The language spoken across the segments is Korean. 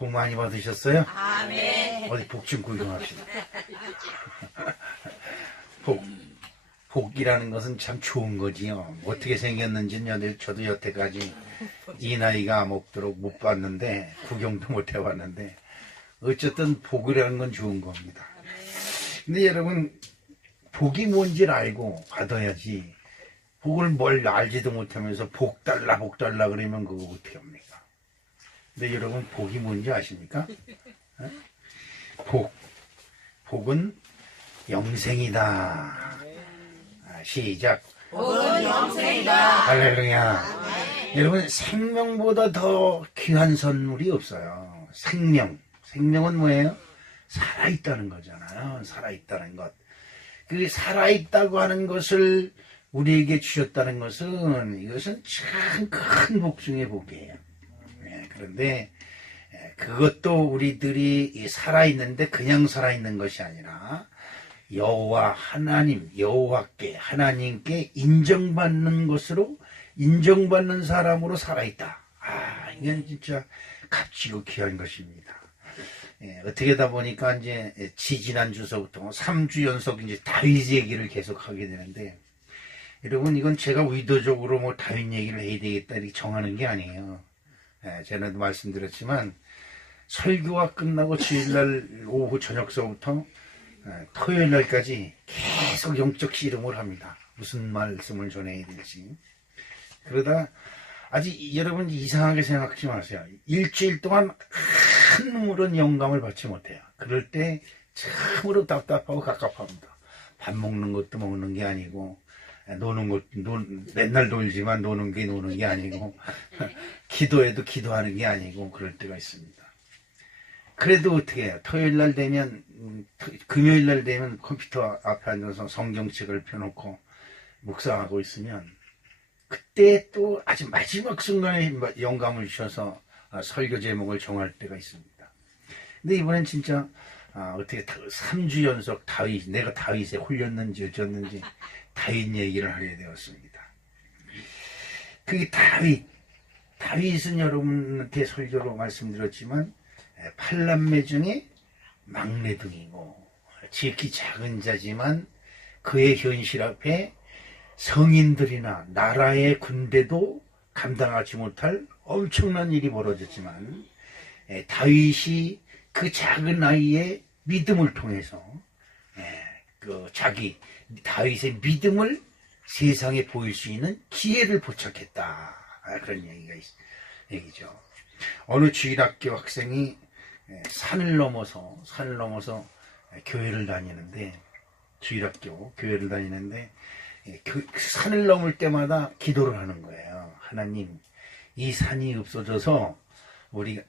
복 많이 받으셨어요? 아멘. 어디 복 좀 구경합시다. 복이라는 것은 참 좋은 거지요. 어떻게 생겼는지는 저도 여태까지 이 나이가 먹도록 못 봤는데, 구경도 못 해봤는데, 어쨌든 복이라는 건 좋은 겁니다. 근데 여러분, 복이 뭔지를 알고 받아야지, 복을 뭘 알지도 못하면서 복 달라 그러면 그거 어떻게 합니까? 근데 여러분, 복이 뭔지 아십니까? 복은 영생이다. 시작. 복은 영생이다. 할렐루야. 여러분, 생명보다 더 귀한 선물이 없어요. 생명은 뭐예요? 살아있다는 거잖아요. 살아있다는 것. 그 살아있다고 하는 것을 우리에게 주셨다는 것은, 이것은 참 큰 복 중의 복이에요. 그런데 그것도 우리들이 살아있는데 그냥 살아있는 것이 아니라 여호와 하나님, 여호와께, 하나님께 인정받는 것으로, 인정받는 사람으로 살아있다. 이건 진짜 값지고 귀한 것입니다. 어떻게 하다 보니까 이제 지지난 주서부터 3주 연속 이제 다윗 얘기를 계속 하게 되는데, 여러분, 이건 제가 의도적으로 뭐 다윗 얘기를 해야 되겠다 이렇게 정하는 게 아니에요. 전에도 말씀드렸지만, 설교가 끝나고 주일날 오후 저녁서부터 토요일 날까지 계속 영적 씨름을 합니다. 무슨 말씀을 전해야 될지. 그러다 아직 여러분 이상하게 생각하지 마세요. 일주일 동안 한물은 영감을 받지 못해요. 그럴 때 참으로 답답하고 갑갑합니다. 밥 먹는 것도 먹는 게 아니고, 맨날 놀지만 노는 게 아니고, 기도해도 기도하는 게 아니고, 그럴 때가 있습니다. 그래도 어떻게 해요? 토요일 날 되면, 금요일 날 되면 컴퓨터 앞에 앉아서 성경책을 펴놓고 묵상하고 있으면, 그때 또 아주 마지막 순간에 영감을 주셔서 설교 제목을 정할 때가 있습니다. 근데 이번엔 진짜, 어떻게 3주 연속 내가 다윗에 홀렸는지 어쩌는지 다윗 얘기를 하게 되었습니다. 그게 다윗은 여러분한테 설교로 말씀드렸지만, 8남매 중에 막내둥이고, 지극히 작은 자지만 그의 현실 앞에 성인들이나 나라의 군대도 감당하지 못할 엄청난 일이 벌어졌지만, 다윗이 그 작은 아이의 믿음을 통해서 다윗의 믿음을 세상에 보일 수 있는 기회를 포착했다. 그런 얘기죠. 어느 주일학교 학생이 산을 넘어서 교회를 다니는데, 교회를 다니는데, 산을 넘을 때마다 기도를 하는 거예요. 하나님, 이 산이 없어져서 우리가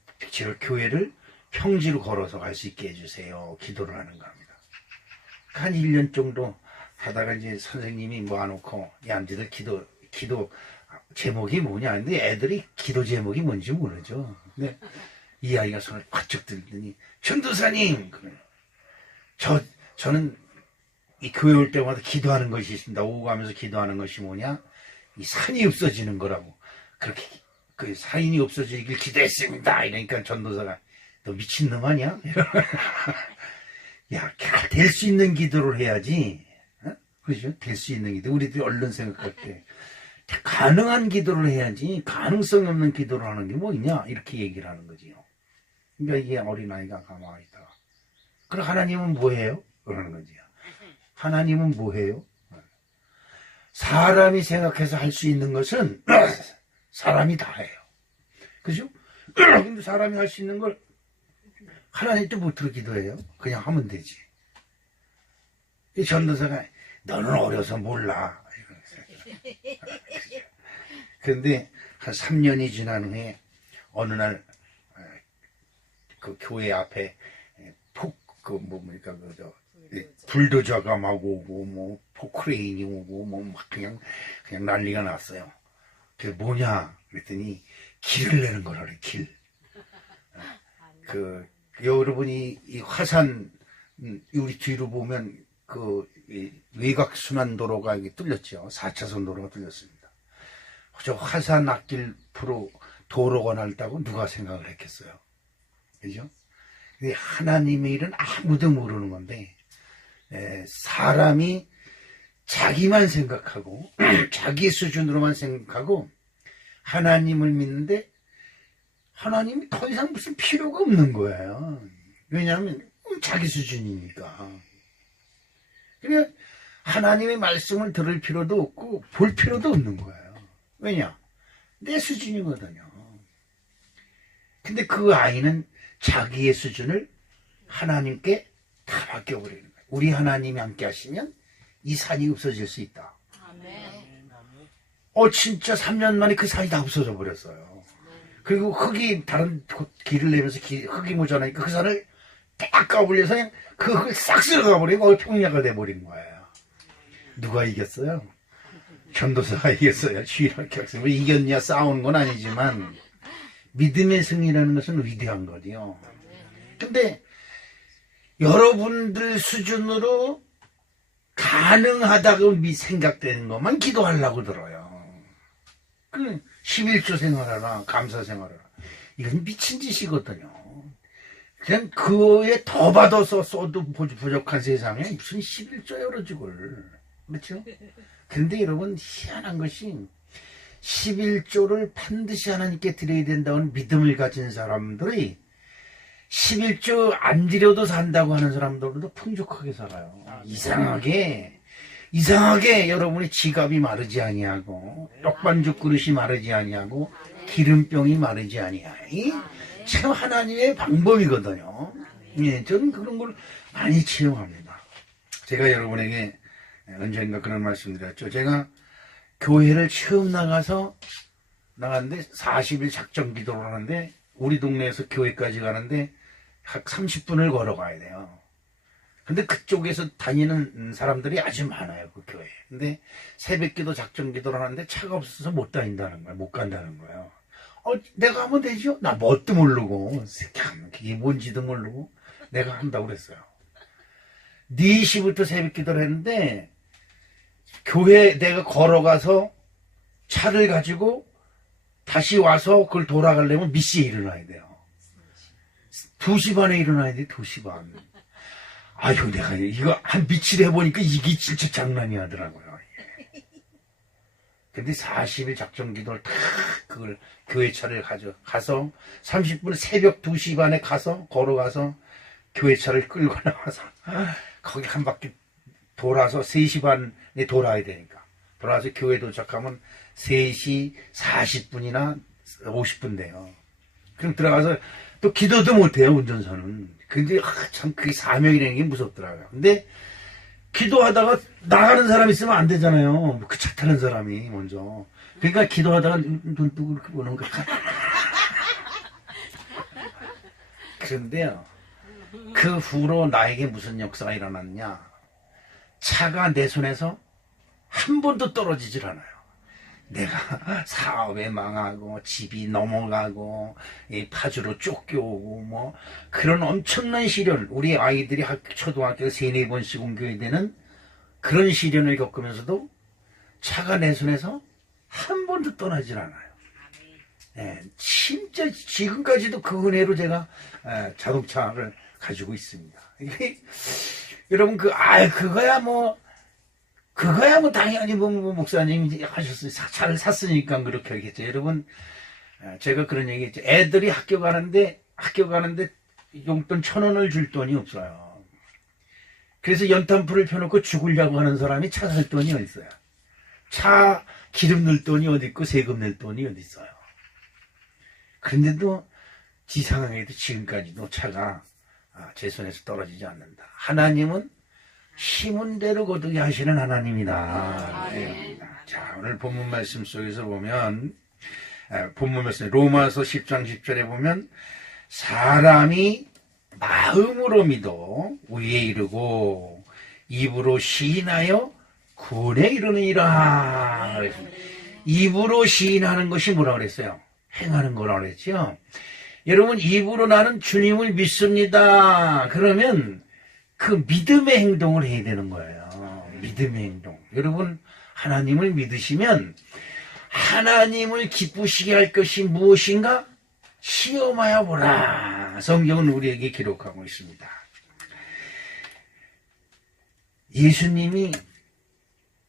교회를 평지로 걸어서 갈 수 있게 해주세요. 기도를 하는 겁니다. 한 1년 정도 하다가 이제 선생님이 모아놓고, 야, 너희들 기도 제목이 뭐냐? 근데 애들이 기도 제목이 뭔지 모르죠. 근데 이 아이가 손을 바짝 들더니, 전도사님! 저는 이 교회 올 때마다 기도하는 것이 있습니다. 오고 가면서 기도하는 것이 뭐냐? 이 산이 없어지는 거라고. 그렇게, 그 산이 없어지길 기도했습니다. 이러니까 전도사가, 너 미친놈 아니야? 야, 될 수 있는 기도를 해야지. 그렇죠? 될 수 있는 기도. 우리들이 얼른 생각할 때. 가능한 기도를 해야지, 가능성 없는 기도를 하는 게 뭐 있냐? 이렇게 얘기를 하는 거지요. 그러니까 이게 어린아이가 가만히 있다가, 그럼 하나님은 뭐해요? 그러는 거지요. 하나님은 뭐해요? 사람이 생각해서 할 수 있는 것은 사람이 다 해요. 그죠? 근데 사람이 할 수 있는 걸 하나님도 못들어 기도해요. 그냥 하면 되지. 이 전도사가, 너는 어려서 몰라. 그런데 한 3년이 지난 후에 어느 날 그 교회 앞에 불도저가 막 오고, 포크레인이 오고, 막 그냥 난리가 났어요. 그게 뭐냐? 그랬더니 길을 내는 거라 그래, 길. 여러분이 이 화산, 우리 뒤로 보면 외곽순환도로가 뚫렸죠. 4차선 도로가 뚫렸습니다. 저 화산 앞길 프로 도로가 날다고 누가 생각을 했겠어요? 그죠? 근데 하나님의 일은 아무도 모르는 건데, 사람이 자기만 생각하고, 자기 수준으로만 생각하고, 하나님을 믿는데, 하나님이 더 이상 무슨 필요가 없는 거예요. 왜냐하면, 자기 수준이니까. 그러니까, 하나님의 말씀을 들을 필요도 없고, 볼 필요도 없는 거예요. 왜냐? 내 수준이거든요. 근데 그 아이는 자기의 수준을 하나님께 다 맡겨버리는 거예요. 우리 하나님이 함께 하시면 이 산이 없어질 수 있다. 진짜 3년 만에 그 산이 다 없어져 버렸어요. 그리고 흙이 다른 길을 내면서 흙이 모자라니까 그 산을 딱 까불려서 그냥 그 흙을 싹 쓸어가 버리고 거기 평야가 돼버린 거예요. 누가 이겼어요? 전도사가 이겼어요. 주일학교 학생. 이겼냐 싸우는 건 아니지만 믿음의 승리라는 것은 위대한 거죠. 근데 여러분들 수준으로 가능하다고 생각되는 것만 기도하려고 들어요. 11조 생활하라, 감사 생활하라. 이건 미친 짓이거든요. 그냥 그거에 더 받아서 써도 부족한 세상에 무슨 11조야 그러지걸. 그렇죠? 근데 여러분 희한한 것이 11조를 반드시 하나님께 드려야 된다는 믿음을 가진 사람들이 11조 안 드려도 산다고 하는 사람들도 풍족하게 살아요. 이상하게 여러분의 지갑이 마르지 아니하고 떡반죽 그릇이 마르지 아니하고 기름병이 마르지 아니하니 참 하나님의 방법이거든요. 예, 저는 그런 걸 많이 체험합니다. 제가 여러분에게 언젠가 그런 말씀 드렸죠. 제가 교회를 처음 나갔는데 40일 작정 기도를 하는데 우리 동네에서 교회까지 가는데 약 30분을 걸어가야 돼요. 근데 그쪽에서 다니는 사람들이 아주 많아요, 그 교회에. 근데 새벽기도 작정 기도를 하는데 차가 없어서 못 다닌다는 거예요. 못 간다는 거예요. 내가 하면 되죠? 나 뭣도 모르고, 그게 뭔지도 모르고, 내가 한다고 그랬어요. 4시부터 새벽기도를 했는데, 교회 내가 걸어가서 차를 가지고 다시 와서 그걸 돌아가려면 몇 시에 일어나야 돼요? 2시 반에 일어나야 돼, 2시 반. 아유, 내가 이거 한 며칠 해보니까 이게 진짜 장난이 하더라고요. 근데 40일 작정 기도를 다 그걸 교회 차를 가서 30분 새벽 2시 반에 가서 걸어가서 교회 차를 끌고 나와서 거기 한 바퀴 돌아서 3시 반에 돌아야 되니까 돌아와서 교회 도착하면 3시 40분이나 50분 돼요. 그럼 들어가서 또 기도도 못해요, 운전사는. 근데 참 그게 사명이라는 게 무섭더라고요. 근데 기도하다가 나가는 사람이 있으면 안 되잖아요. 그 차 타는 사람이 먼저. 그러니까 기도하다가 눈 뜨고 이렇게 보는 거야. 그런데요, 그 후로 나에게 무슨 역사가 일어났냐. 차가 내 손에서 한 번도 떨어지질 않아요. 내가 사업에 망하고 집이 넘어가고 파주로 쫓겨오고 뭐 그런 엄청난 시련, 우리 아이들이 초등학교 3-4번씩 옮겨야 되는 그런 시련을 겪으면서도 차가 내 손에서 한 번도 떠나질 않아요. 진짜 지금까지도 그 은혜로 제가 자동차를 가지고 있습니다. 여러분 그거야 뭐 당연히 목사님이 하셨어요. 차를 샀으니까 그렇게 하겠죠. 여러분, 제가 그런 얘기 했죠. 애들이 학교 가는데 용돈 1,000원을 줄 돈이 없어요. 그래서 연탄불을 펴놓고 죽으려고 하는 사람이 차 살 돈이 어디 있어요? 차 기름 넣을 돈이 어디 있고 세금 낼 돈이 어디 있어요? 그런데도 지상에도 지금까지도 차가 제 손에서 떨어지지 않는다. 하나님은 힘은 대로 거두게 하시는 하나님이다. 네. 자, 오늘 본문 말씀 속에서 보면 본문 말씀 로마서 10장 10절에 보면 사람이 마음으로 믿어 의에 이르고 입으로 시인하여 구원에 이르느니라. 입으로 시인하는 것이 뭐라 그랬어요? 행하는 거라 그랬죠. 여러분, 입으로 나는 주님을 믿습니다. 그러면 그 믿음의 행동을 해야 되는 거예요. 믿음의 행동. 여러분, 하나님을 믿으시면 하나님을 기쁘시게 할 것이 무엇인가? 시험하여 보라. 성경은 우리에게 기록하고 있습니다. 예수님이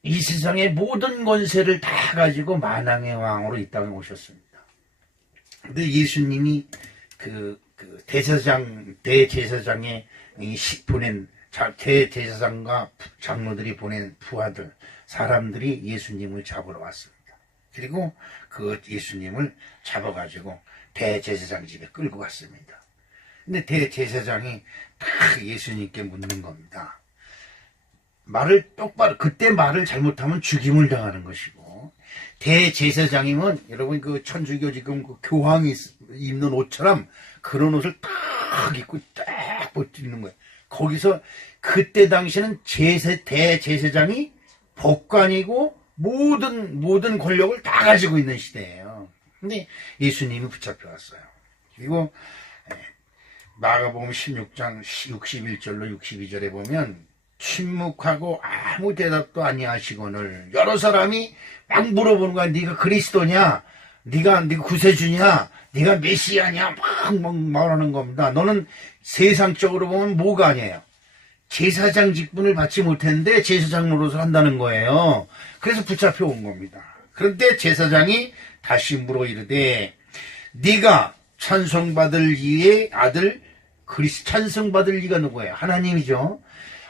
이 세상의 모든 권세를 다 가지고 만왕의 왕으로 이 땅에 오셨습니다. 근데 예수님이 대제사장에 보낸, 대제사장과 장로들이 보낸 부하들, 사람들이 예수님을 잡으러 왔습니다. 그리고 그 예수님을 잡아가지고 대제사장 집에 끌고 갔습니다. 근데 대제사장이 딱 예수님께 묻는 겁니다. 말을 똑바로, 그때 말을 잘못하면 죽임을 당하는 것이고, 대제사장이면 여러분 그 천주교 지금 그 교황이 입는 옷처럼 그런 옷을 딱 입고 딱 벗는 거예요. 거기서 그때 당시는 대제사장이 법관이고 모든 권력을 다 가지고 있는 시대예요. 근데 예수님이 붙잡혀왔어요. 그리고 마가복음 16장 61절로 62절에 보면 침묵하고 아무 대답도 아니하시거늘 여러 사람이 막 물어보는 거야. 네가 그리스도냐? 네가 구세주냐? 네가 메시아냐? 막 말하는 겁니다. 너는 세상적으로 보면 뭐가 아니에요? 제사장 직분을 받지 못했는데 제사장 노릇을 한다는 거예요. 그래서 붙잡혀 온 겁니다. 그런데 제사장이 다시 물어 이르되 네가 찬송받을 이의 아들 찬송받을 이가 누구예요? 하나님이죠.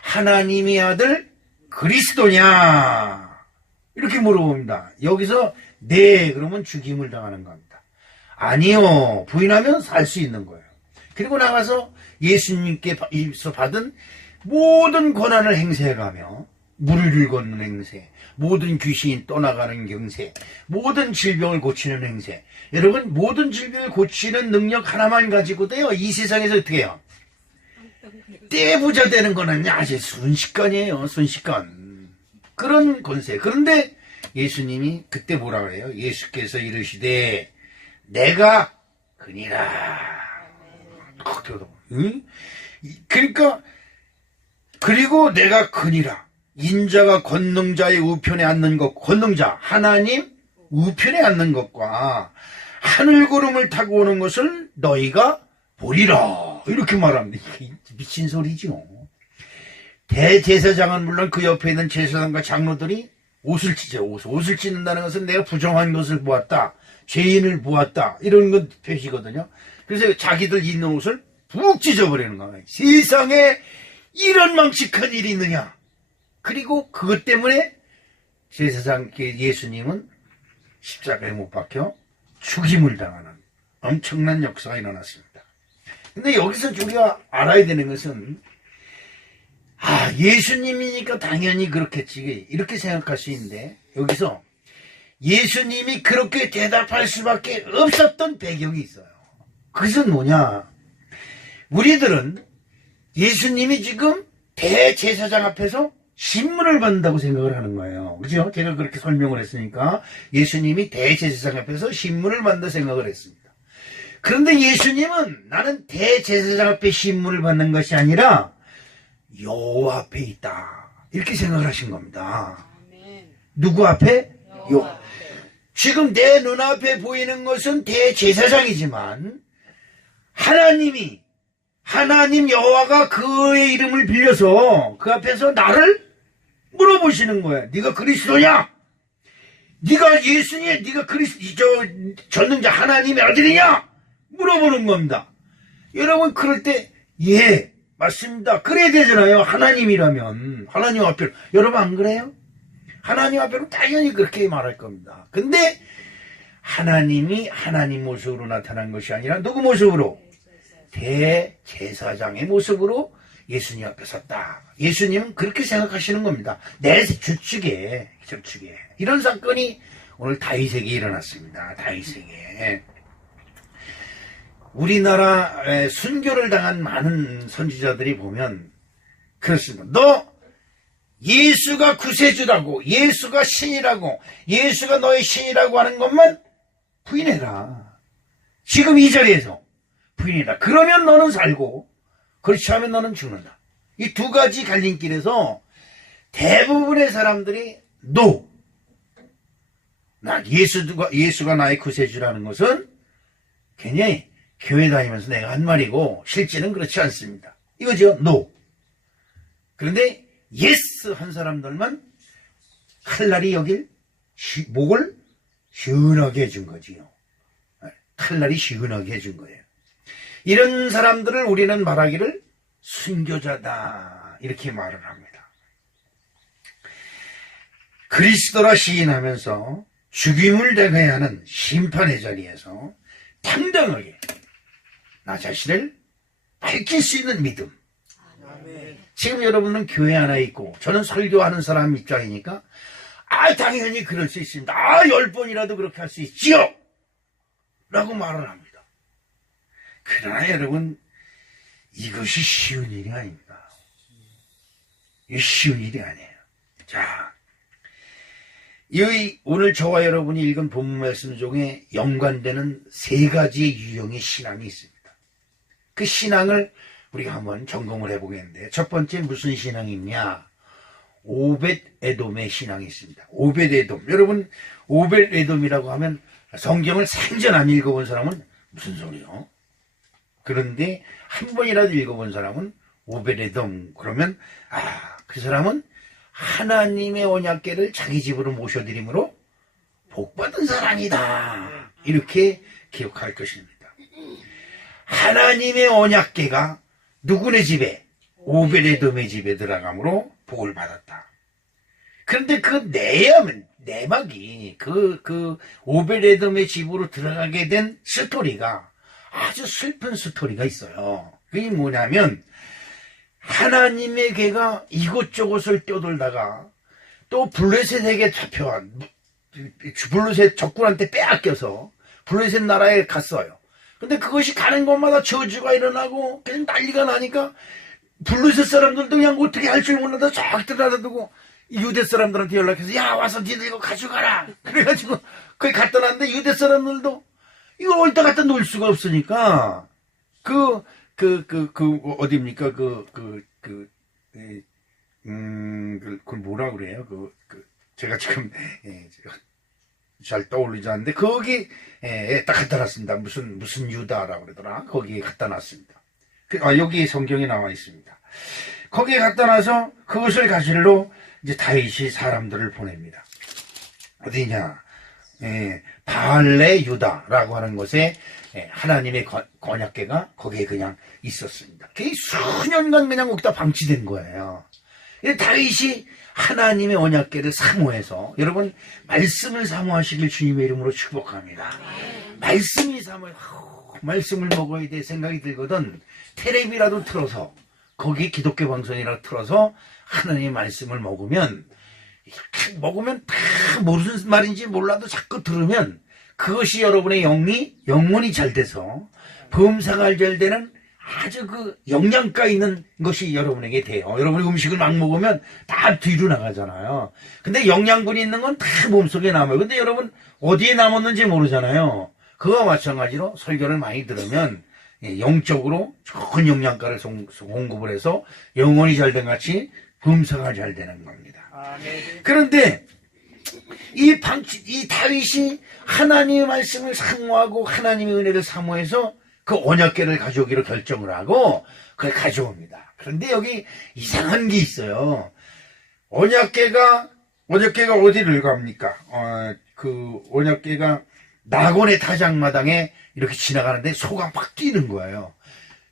하나님의 아들 그리스도냐? 이렇게 물어봅니다. 여기서 네 그러면 죽임을 당하는 겁니다. 아니요, 부인하면 살 수 있는 거예요. 그리고 나가서 예수님께서 받은 모든 권한을 행세해가며 물을 걷는 행세, 모든 귀신이 떠나가는 경세, 모든 질병을 고치는 행세. 여러분, 모든 질병을 고치는 능력 하나만 가지고도요, 이 세상에서 어떻게 해요? 떼부자 되는 거는 아주 순식간이에요. 순식간. 그런 권세. 그런데 예수님이 그때 뭐라 그래요? 예수께서 이르시되 내가 그니라. 응? 그러니까 그리고 내가 그니라. 인자가 권능자의 우편에 앉는 것, 권능자 하나님 우편에 앉는 것과 하늘 구름을 타고 오는 것을 너희가 보리라. 이렇게 말합니다. 미친 소리죠. 대제사장은 물론 그 옆에 있는 제사장과 장로들이 옷을 찢어요. 옷을 찢는다는 것은 내가 부정한 것을 보았다, 죄인을 보았다, 이런 것 표시거든요. 그래서 자기들 입는 옷을 푹 찢어버리는 거예요. 세상에 이런 망측한 일이 있느냐. 그리고 그것 때문에 제사장 예수님은 십자가에 못 박혀 죽임을 당하는 엄청난 역사가 일어났습니다. 근데 여기서 우리가 알아야 되는 것은 예수님이니까 당연히 그렇겠지 이렇게 생각할 수 있는데, 여기서 예수님이 그렇게 대답할 수밖에 없었던 배경이 있어요. 그것은 뭐냐, 우리들은 예수님이 지금 대제사장 앞에서 신문을 받는다고 생각을 하는 거예요. 그죠? 제가 그렇게 설명을 했으니까 예수님이 대제사장 앞에서 신문을 받는다 생각을 했습니다. 그런데 예수님은 나는 대제사장 앞에 신문을 받는 것이 아니라 여호와 앞에 있다, 이렇게 생각을 하신 겁니다. 누구 앞에? 여호와. 지금 내 눈앞에 보이는 것은 대제사장이지만 하나님 여호와가 그의 이름을 빌려서 그 앞에서 나를 물어보시는 거야. 네가 그리스도냐? 네가 예수냐? 네가 전능자 하나님의 아들이냐? 물어보는 겁니다. 여러분, 그럴 때 예, 맞습니다, 그래야 되잖아요. 하나님이라면 하나님 앞에. 여러분 안 그래요? 하나님 앞에는 당연히 그렇게 말할 겁니다. 근데 하나님이 하나님 모습으로 나타난 것이 아니라 누구 모습으로? 대제사장의 모습으로 예수님 앞에 섰다. 예수님은 그렇게 생각하시는 겁니다. 내 주축에 이런 사건이 오늘 다윗에게 일어났습니다. 다윗에게. 우리나라 순교를 당한 많은 선지자들이 보면 그렇습니다. 너 예수가 구세주라고, 예수가 신이라고, 예수가 너의 신이라고 하는 것만 부인해라. 지금 이 자리에서 부인해라. 그러면 너는 살고, 그렇지 않으면 너는 죽는다. 이 두 가지 갈림길에서 대부분의 사람들이 예수가 나의 구세주라는 것은 굉장히 교회 다니면서 내가 한 말이고 실제는 그렇지 않습니다. 이거죠. No. 그런데 yes 한 사람들만 칼날이 여길 목을 시원하게 해준 거지요. 칼날이 시원하게 해준 거예요. 이런 사람들을 우리는 말하기를 순교자다 이렇게 말을 합니다. 그리스도라 시인하면서 죽임을 당해야 하는 심판의 자리에서 당당하게 나 자신을 밝힐 수 있는 믿음. 지금 여러분은 교회 하나 있고 저는 설교하는 사람 입장이니까 당연히 그럴 수 있습니다. 10번이라도 그렇게 할 수 있지요 라고 말을 합니다. 그러나 여러분 이것이 쉬운 일이 아닙니다. 이게 쉬운 일이 아니에요. 자, 오늘 저와 여러분이 읽은 본문 말씀 중에 연관되는 3가지의 유형의 신앙이 있습니다. 그 신앙을 우리가 한번 점검을 해보겠는데, 첫 번째 무슨 신앙이냐? 오벳 에돔의 신앙이 있습니다. 오벳 에돔. 여러분, 오벳 에돔이라고 하면 성경을 생전 안 읽어본 사람은 무슨 소리요? 그런데 한 번이라도 읽어본 사람은 오벳 에돔. 그러면 그 사람은 하나님의 언약궤를 자기 집으로 모셔드림으로 복받은 사람이다. 이렇게 기억할 것입니다. 하나님의 언약궤가 누구네 집에? 오벳에돔의 집에 들어감으로 복을 받았다. 그런데 그 내막이 그 오벳에돔의 집으로 들어가게 된 스토리가 아주 슬픈 스토리가 있어요. 그게 뭐냐면 하나님의 궤가 이곳저곳을 뛰어돌다가 또 블레셋에게 잡혀간 블레셋 적군한테 빼앗겨서 블레셋 나라에 갔어요. 근데 그것이 가는 곳마다 저주가 일어나고 그냥 난리가 나니까 블레셋 사람들도 그냥 어떻게 할 줄 몰라서 쫙 들어다두고 유대 사람들한테 연락해서 야 와서 니들 이거 가져가라. 그래가지고 거기 갖다 놨는데 유대 사람들도 이걸 어디다 갖다 놓을 수가 없으니까 어디입니까? 그걸 뭐라 그래요? 제가 지금, 잘 떠올리지 않는데, 거기, 딱 갖다 놨습니다. 무슨 유다라고 그러더라. 거기에 갖다 놨습니다. 여기 성경에 나와 있습니다. 거기에 갖다 놔서 그것을 가지러 이제 다윗이 사람들을 보냅니다. 어디냐? 바알레 유다라고 하는 곳에 하나님의 언약궤가 거기에 그냥 있었습니다. 그게 수년간 그냥 거기다 방치된 거예요. 다윗이 하나님의 언약궤를 사모해서 여러분 말씀을 사모하시길 주님의 이름으로 축복합니다. 말씀이 말씀을 먹어야 될 생각이 들거든 텔레비라도 틀어서 거기 기독교 방송이라도 틀어서 하나님의 말씀을 먹으면 다 무슨 말인지 몰라도 자꾸 들으면 그것이 여러분의 영혼이 잘 돼서 범사가 잘 되는 아주 영양가 있는 것이 여러분에게 돼요. 여러분이 음식을 막 먹으면 다 뒤로 나가잖아요. 근데 영양분이 있는 건 다 몸속에 남아요. 근데 여러분 어디에 남았는지 모르잖아요. 그와 마찬가지로 설교를 많이 들으면 영적으로 좋은 영양가를 공급을 해서 영혼이 잘 된 같이 범사가 잘 되는 겁니다. 그런데 이 다윗이 하나님의 말씀을 사모하고 하나님의 은혜를 사모해서 그 언약궤를 가져오기로 결정을 하고 그걸 가져옵니다. 그런데 여기 이상한 게 있어요. 언약궤가 어디를 갑니까? 그 언약궤가 낙원의 타작마당에 이렇게 지나가는데 소가 막 뛰는 거예요.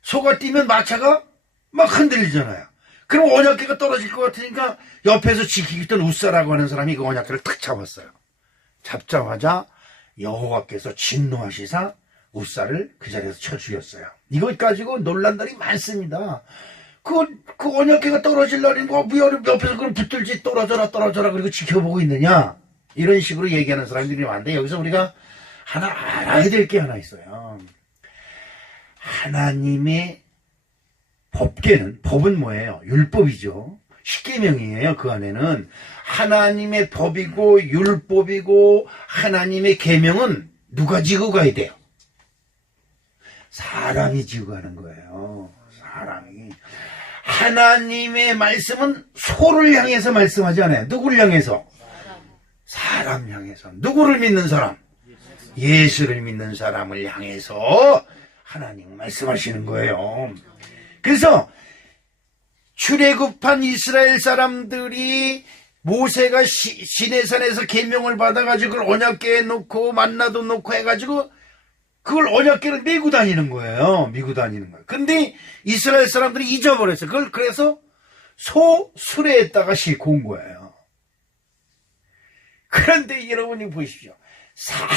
소가 뛰면 마차가 막 흔들리잖아요. 그럼 언약궤가 떨어질 것 같으니까 옆에서 지키고 있던 우사라고 하는 사람이 그 언약궤를 탁 잡았어요. 잡자마자 여호와께서 진노하시사 우사를 그 자리에서 쳐 죽였어요. 이것 가지고 논란 날이 많습니다. 그 언약궤가 떨어질 날인 거 옆에서 그걸 붙들지 떨어져라 그리고 지켜보고 있느냐 이런 식으로 얘기하는 사람들이 많은데 여기서 우리가 하나 알아야 될 게 하나 있어요. 하나님의 법은 뭐예요? 율법이죠. 십계명이에요. 그 안에는 하나님의 법이고 율법이고 하나님의 계명은 누가 지고 가야 돼요? 사람이 지고 가는 거예요. 사람이. 하나님의 말씀은 소를 향해서 말씀하지 않아요. 누구를 향해서? 사람 향해서. 누구를 믿는 사람? 예수를 믿는 사람을 향해서 하나님 말씀하시는 거예요. 그래서 출애굽한 이스라엘 사람들이 모세가 시내산에서 계명을 받아가지고 그걸 언약궤에 놓고 만나도 놓고 해가지고 그걸 언약궤를 메고 다니는 거예요. 메고 다니는 거예요. 근데 이스라엘 사람들이 잊어버렸어요. 그걸 그래서 수레에다가 싣고 온 거예요. 그런데 여러분이 보십시오.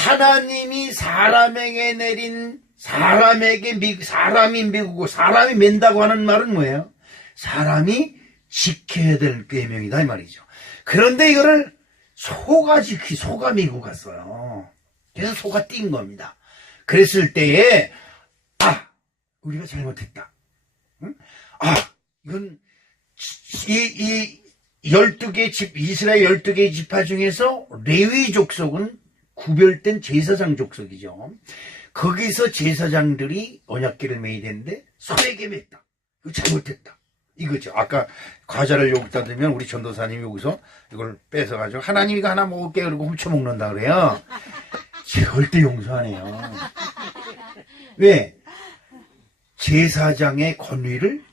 하나님이 사람에게 내린 사람이 메고 사람이 맨다고 하는 말은 뭐예요? 사람이 지켜야 될 계명이다 이 말이죠. 그런데 이거를 소가 메고 갔어요. 그래서 소가 뛴 겁니다. 그랬을 때에 우리가 잘못했다. 응? 이건 이 12개 이스라엘 12개 지파 중에서 레위 족속은 구별된 제사장 족속이죠. 거기서 제사장들이 언약궤를 메야 되는데 소에게 맸다. 이거 잘못했다. 이거죠. 아까 과자를 여기다 두면 우리 전도사님이 여기서 이걸 뺏어가지고 하나님 이거 하나 먹을게 그러고 훔쳐먹는다 그래요. 절대 용서 안 해요. 왜? 제사장의 권위를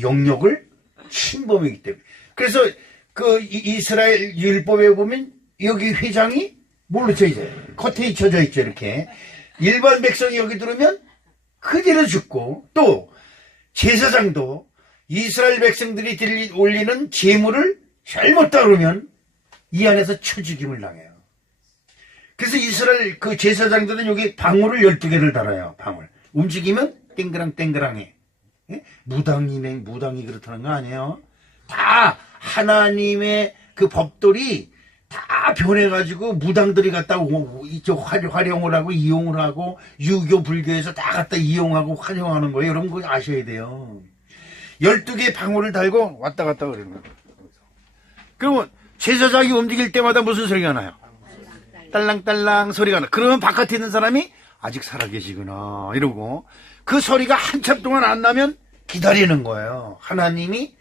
영역을 침범했기 때문에. 그래서 그 이스라엘 율법에 보면 여기 회장이 뭘로 쳐 있어요? 커튼이 쳐져 있죠. 이렇게 일반 백성이 여기 들어오면 그대로 죽고, 또 제사장도 이스라엘 백성들이 올리는 제물을 잘못 다루면 이 안에서 쳐죽임을 당해요. 그래서 이스라엘 그 제사장들은 여기 방울을 12개를 달아요. 방울 움직이면 땡그랑땡그랑해. 무당이 그렇다는 거 아니에요. 다 하나님의 그 법들이 다 변해가지고 무당들이 갖다 이쪽 활용을 하고 이용을 하고 유교 불교에서 다 갖다 이용하고 활용하는 거예요. 여러분 그거 아셔야 돼요. 12개의 방울을 달고 왔다 갔다 그러는 거예요. 그러면 제사장이 움직일 때마다 무슨 소리가 나요? 딸랑딸랑 소리가 나. 그러면 바깥에 있는 사람이 아직 살아계시구나 이러고, 그 소리가 한참 동안 안 나면 기다리는 거예요. 하나님이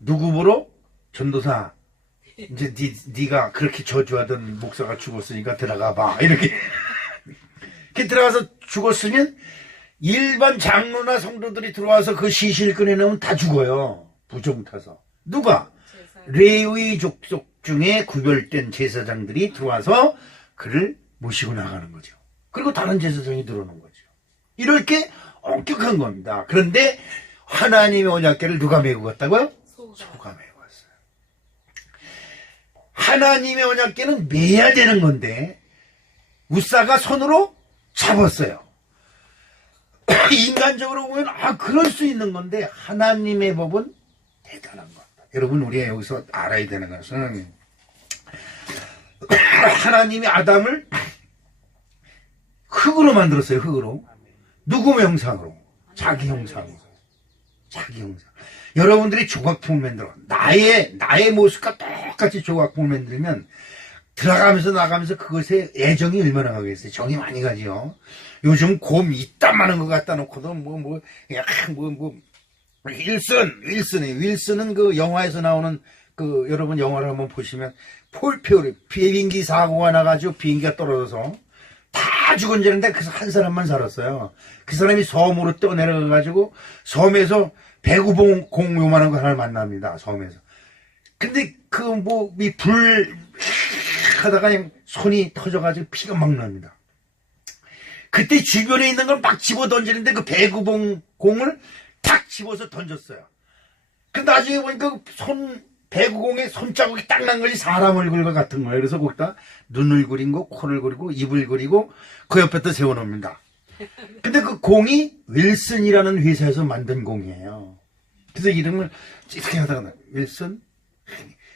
누구 보러? 전도사, 이제 네가 그렇게 저주하던 목사가 죽었으니까 들어가 봐 이렇게. 이렇게 들어가서 죽었으면 일반 장로나 성도들이 들어와서 그 시신을 꺼내놓으면 다 죽어요. 부정 타서. 누가? 레위 족속 중에 구별된 제사장들이 들어와서 그를 모시고 나가는 거죠. 그리고 다른 제사장이 들어오는 거죠. 이렇게 엄격한 겁니다. 그런데 하나님의 언약궤를 누가 메고 갔다고요? 소가 메고 갔어요. 하나님의 언약궤는 메야 되는 건데 우사가 손으로 잡았어요. 인간적으로 보면 그럴 수 있는 건데 하나님의 법은 대단한 겁니다. 여러분 우리가 여기서 알아야 되는 것은 하나님이 아담을 흙으로 만들었어요. 흙으로. 누구 형상으로? 자기 형상으로. 자기 형상. 여러분들이 조각품을 만들어. 나의 모습과 똑같이 조각품을 만들면 들어가면서 나가면서 그것에 애정이 얼마나 가겠어요. 정이 많이 가지요. 요즘 곰 이따만한 거 갖다 놓고도 윌슨은 그 영화에서 나오는 그 여러분 영화를 한번 보시면 폴페오리 비행기 사고가 나가지고 비행기가 떨어져서 다 죽은지는데 그래서 한 사람만 살았어요. 그 사람이 섬으로 떠내려가가지고 섬에서 배구공 요만한 거 하나를 만납니다. 섬에서. 근데 이 불 하다가 그냥 손이 터져가지고 피가 막 납니다. 그때 주변에 있는 걸 막 집어 던지는데 그 배구공을 탁 집어서 던졌어요. 근데 나중에 보니까 배구공에 손자국이 딱 난 것이 사람 얼굴과 같은 거예요. 그래서 거기다 눈을 그리고 코를 그리고 입을 그리고 그 옆에다 세워놓습니다. 근데 그 공이 윌슨이라는 회사에서 만든 공이에요. 그래서 이름을 이렇게 하다가 윌슨?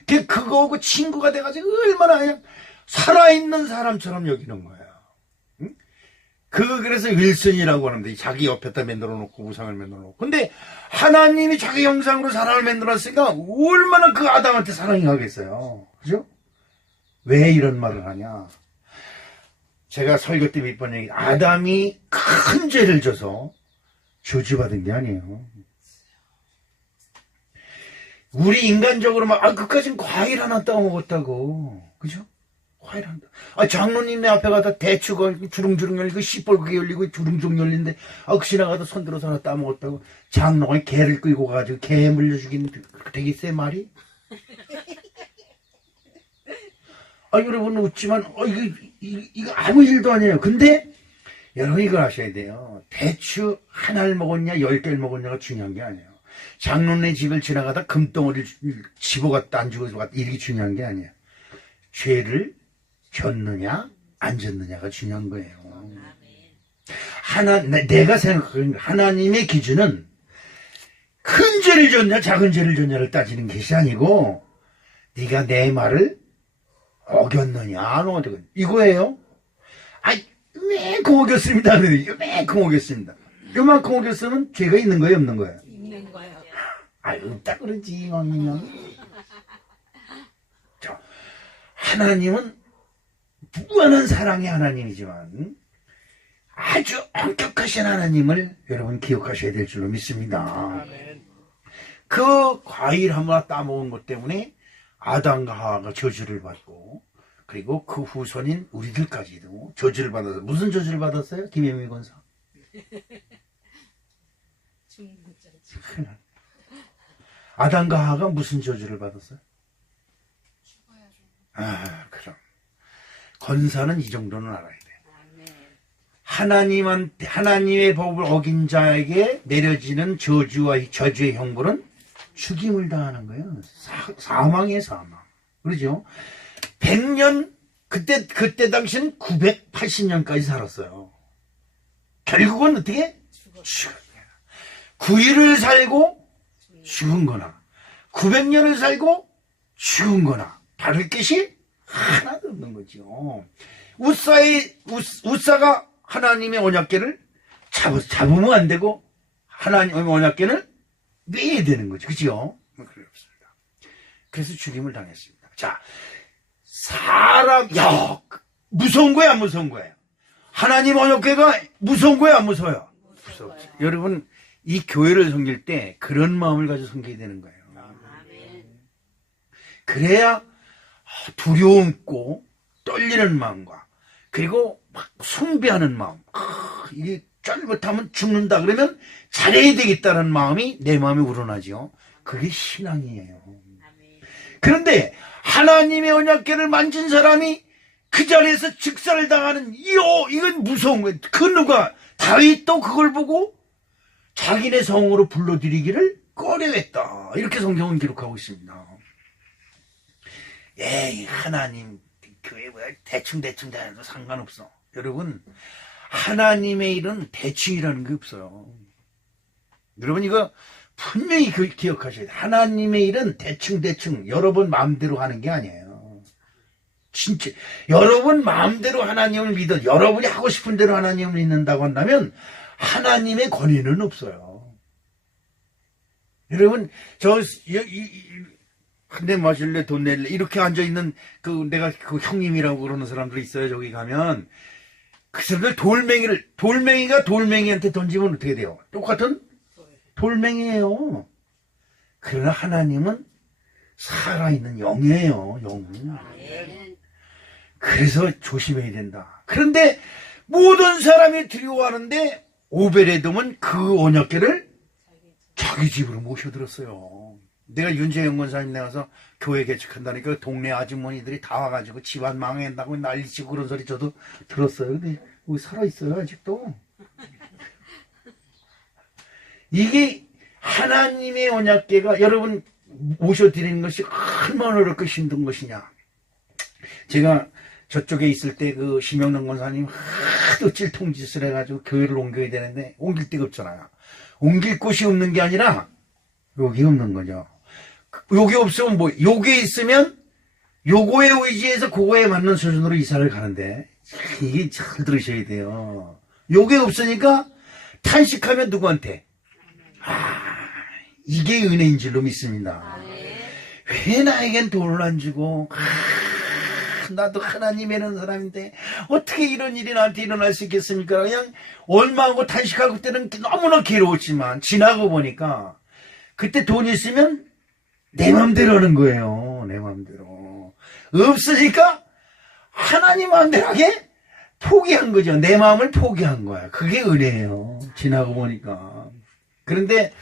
그거하고 친구가 돼가지고 얼마나 그냥 살아있는 사람처럼 여기는 거예요. 응? 그래서 윌슨이라고 하는데 자기 옆에다 만들어 놓고 우상을 만들어 놓고. 근데 하나님이 자기 형상으로 사람을 만들었으니까 얼마나 그 아담한테 사랑이 가겠어요. 그죠? 왜 이런 말을 하냐? 제가 설교 때 몇 번 아담이 큰 죄를 져서 저주받은 게 아니에요. 우리 인간적으로 그까진 과일 하나 따먹었다고. 그죠? 과일한다. 장로님 내 앞에 가다 대추가 주릉주릉 열리고 시뻘겋게 열리고 주릉주릉 열리는데 그 지나가다 손들어서 하나 따먹었다고 장로가 개를 끌고 가가지고 개 물려 죽이는 되겠어요 말이? 여러분 웃지만 이거 아무 일도 아니에요. 근데 여러분 이걸 아셔야 돼요. 대추 하나를 먹었냐 10개를 먹었냐가 중요한 게 아니에요. 장로네 집을 지나가다 금덩어리를 집어갔다 안 집어갔다 이게 중요한 게 아니에요. 죄를 졌느냐 안 졌느냐가 중요한 거예요. 내가 생각하는 하나님의 기준은 큰 죄를 졌냐 작은 죄를 졌냐를 따지는 것이 아니고 네가 내 말을 어겼느냐 안 어겼느냐 이거예요. 이만큼 어겼습니다. 이만큼 어겼습니다. 이만큼 어겼으면 죄가 있는 거예요 없는 거예요? 있는 거요. 없다 그러지 자, 하나님은 무한한 사랑의 하나님이지만 아주 엄격하신 하나님을 여러분 기억하셔야 될 줄로 믿습니다. 그 과일 하나 따먹은 것 때문에 아담과 하와가 저주를 받고 그리고 그 후손인 우리들까지도 저주를 받아서 무슨 저주를 받았어요? 김혜미 권사. 아담과 하와가 무슨 저주를 받았어요? 그럼 권사는 이 정도는 알아야 돼요. 하나님의 법을 어긴 자에게 내려지는 저주의 형벌은 죽임을 당하는 거예요. 사망이에요, 사망. 그러죠? 100년, 그때 당시는 980년까지 살았어요. 결국은 어떻게? 죽은 거야. 9일을 살고 죽은 거나, 900년을 살고 죽은 거나, 다를 것이 하나도 없는 거죠. 우사가 하나님의 언약궤를 잡으면 안 되고, 하나님의 언약궤를 매야 되는 거죠. 그죠? 그렇습니다. 그래서 죽임을 당했습니다. 자, 무서운 거야, 안 무서운 거예요? 하나님 언약궤가 무서운 거야, 안 무서워요? 무서워요. 여러분, 이 교회를 섬길 때 그런 마음을 가지고 섬겨야 되는 거예요. 그래야 두려움 없고 떨리는 마음과 그리고 막 숭배하는 마음, 이게 잘못하면 죽는다 그러면 잘해야 되겠다는 마음이 내 마음에 우러나죠. 그게 신앙이에요. 그런데 하나님의 언약궤를 만진 사람이 그 자리에서 즉사를 당하는 이건 무서운 거예요. 그 누가 다윗도 그걸 보고 자기네 성으로 불러들이기를 꺼려했다. 이렇게 성경은 기록하고 있습니다. 하나님 교회 대충 다녀도 상관없어. 여러분 하나님의 일은 대충이라는 게 없어요. 여러분 이거 분명히 기억하셔야 돼요. 하나님의 일은 대충 여러분 마음대로 하는 게 아니에요. 진짜 여러분 마음대로 하나님을 믿어 여러분이 하고 싶은 대로 하나님을 믿는다고 한다면 하나님의 권위는 없어요. 여러분 한 대 마실래 돈 낼래 이렇게 앉아있는 내가 그 형님이라고 그러는 사람들이 있어요. 저기 가면 그 사람들 돌멩이가 돌멩이한테 던지면 어떻게 돼요? 똑같은 돌멩이에요. 그러나 하나님은 살아있는 영이에요. 영. 그래서 조심해야 된다. 그런데 모든 사람이 두려워하는데 오베레돔은 그 언약궤를 자기 집으로 모셔들었어요. 내가 윤재영 권사님 나가서 교회 개척한다니까 동네 아주머니들이 다 와가지고 집안 망한다고 난리치고 그런 소리 저도 들었어요. 근데 여기 살아있어요 아직도. 이게 하나님의 언약궤가 여러분 모셔드리는 것이 얼마나 어렵고 힘든 것이냐. 제가 저쪽에 있을 때 그 심영남 권사님 하도 찔통짓을 해가지고 교회를 옮겨야 되는데 옮길 데가 없잖아요. 옮길 곳이 없는 게 아니라 여기 없는 거죠. 요게 없으면 요게 있으면 요거에 의지해서 그거에 맞는 수준으로 이사를 가는데 이게 잘 들으셔야 돼요. 요게 없으니까 탄식하면 누구한테? 이게 은혜인 줄로 믿습니다. 왜 나에겐 돈을 안 주고 나도 하나님 이라는 사람인데 어떻게 이런 일이 나한테 일어날 수 있겠습니까? 그냥 원망하고 탄식하고 그때는 너무나 괴로웠지만 지나고 보니까 그때 돈 있으면 내 맘대로 하는 거예요. 내 맘대로. 없으니까 하나님 마음대로 하게 포기한 거죠. 내 마음을 포기한 거야. 그게 은혜예요. 지나고 보니까. 그런데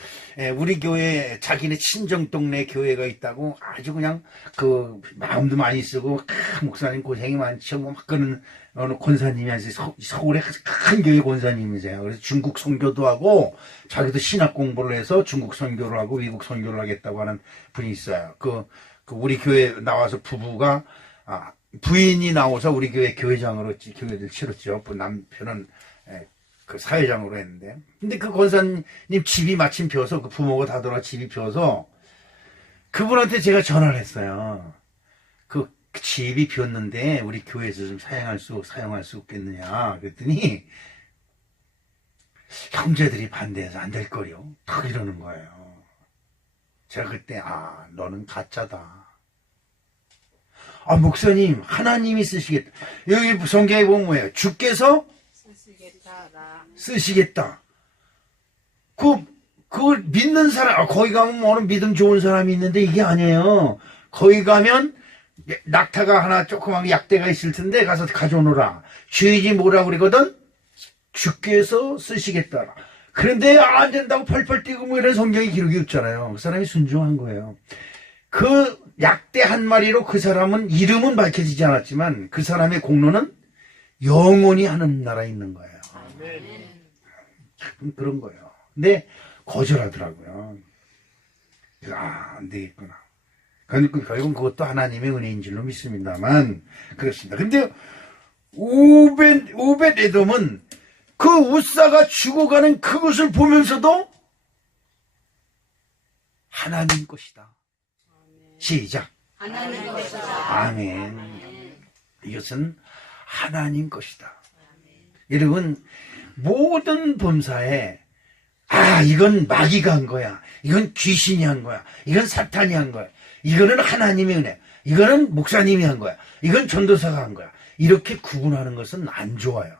우리 교회에 자기네 친정 동네 교회가 있다고 아주 그냥 그 마음도 많이 쓰고 목사님 고생이 많죠. 막 그런 어느 권사님이 서울에 큰 교회 권사님이세요. 그래서 중국 선교도 하고 자기도 신학 공부를 해서 중국 선교를 하고 미국 선교를 하겠다고 하는 분이 있어요. 그 우리 교회 나와서 부부가 부인이 나와서 우리 교회 교회장으로 교회를 치렀죠. 그 남편은 그 사회장으로 했는데. 근데 그 권사님 집이 마침 비어서 그 부모가 다 돌아 집이 비어서 그분한테 제가 전화를 했어요. 그 집이 비었는데 우리 교회에서 좀 사용할 수 없겠느냐. 그랬더니 형제들이 반대해서 안 될 거요. 딱 이러는 거예요. 제가 그때 너는 가짜다. 목사님 하나님이 쓰시겠다. 여기 성경에 보면 뭐예요? 주께서 쓰시겠다. 그걸 믿는 사람, 거기 가면 뭐는 믿음 좋은 사람이 있는데 이게 아니에요. 거기 가면 낙타가 하나 조그만 약대가 있을 텐데 가서 가져오너라. 죄지 뭐라 그러거든? 주께서 쓰시겠다. 그런데 안 된다고 펄펄 뛰고 뭐 이런 성경의 기록이 없잖아요. 그 사람이 순종한 거예요. 그 약대 한 마리로 그 사람은 이름은 밝혀지지 않았지만 그 사람의 공로는 영원히 하늘나라에 있는 거예요. 그런 거예요. 근데 거절하더라고요. 안 되겠구나. 그러니까 결국은 그것도 하나님의 은혜인 줄로 믿습니다만 그렇습니다. 근데 오벳 에돔은 그 우사가 죽어가는 그것을 보면서도 하나님 것이다. 시작. 하나님 것이다. 아멘. 이것은 하나님 것이다. 여러분 모든 범사에 이건 마귀가 한 거야. 이건 귀신이 한 거야. 이건 사탄이 한 거야. 이거는 하나님의 은혜. 이거는 목사님이 한 거야. 이건 전도사가 한 거야. 이렇게 구분하는 것은 안 좋아요.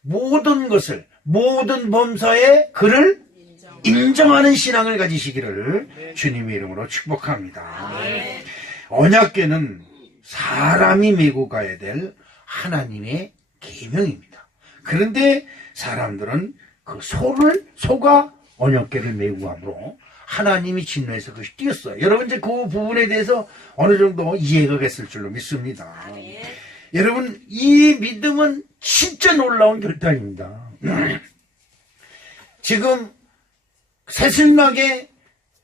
모든 것을, 모든 범사에 그를 인정하는 신앙을 가지시기를 주님의 이름으로 축복합니다. 언약궤는 사람이 메고 가야 될 하나님의 계명입니다. 그런데 사람들은 그 소가 언약궤를 메고 함으로 하나님이 진노해서 그것이 뛰었어요. 여러분 이제 그 부분에 대해서 어느 정도 이해가 됐을 줄로 믿습니다. 여러분 이 믿음은 진짜 놀라운 결단입니다. 지금 새슬막에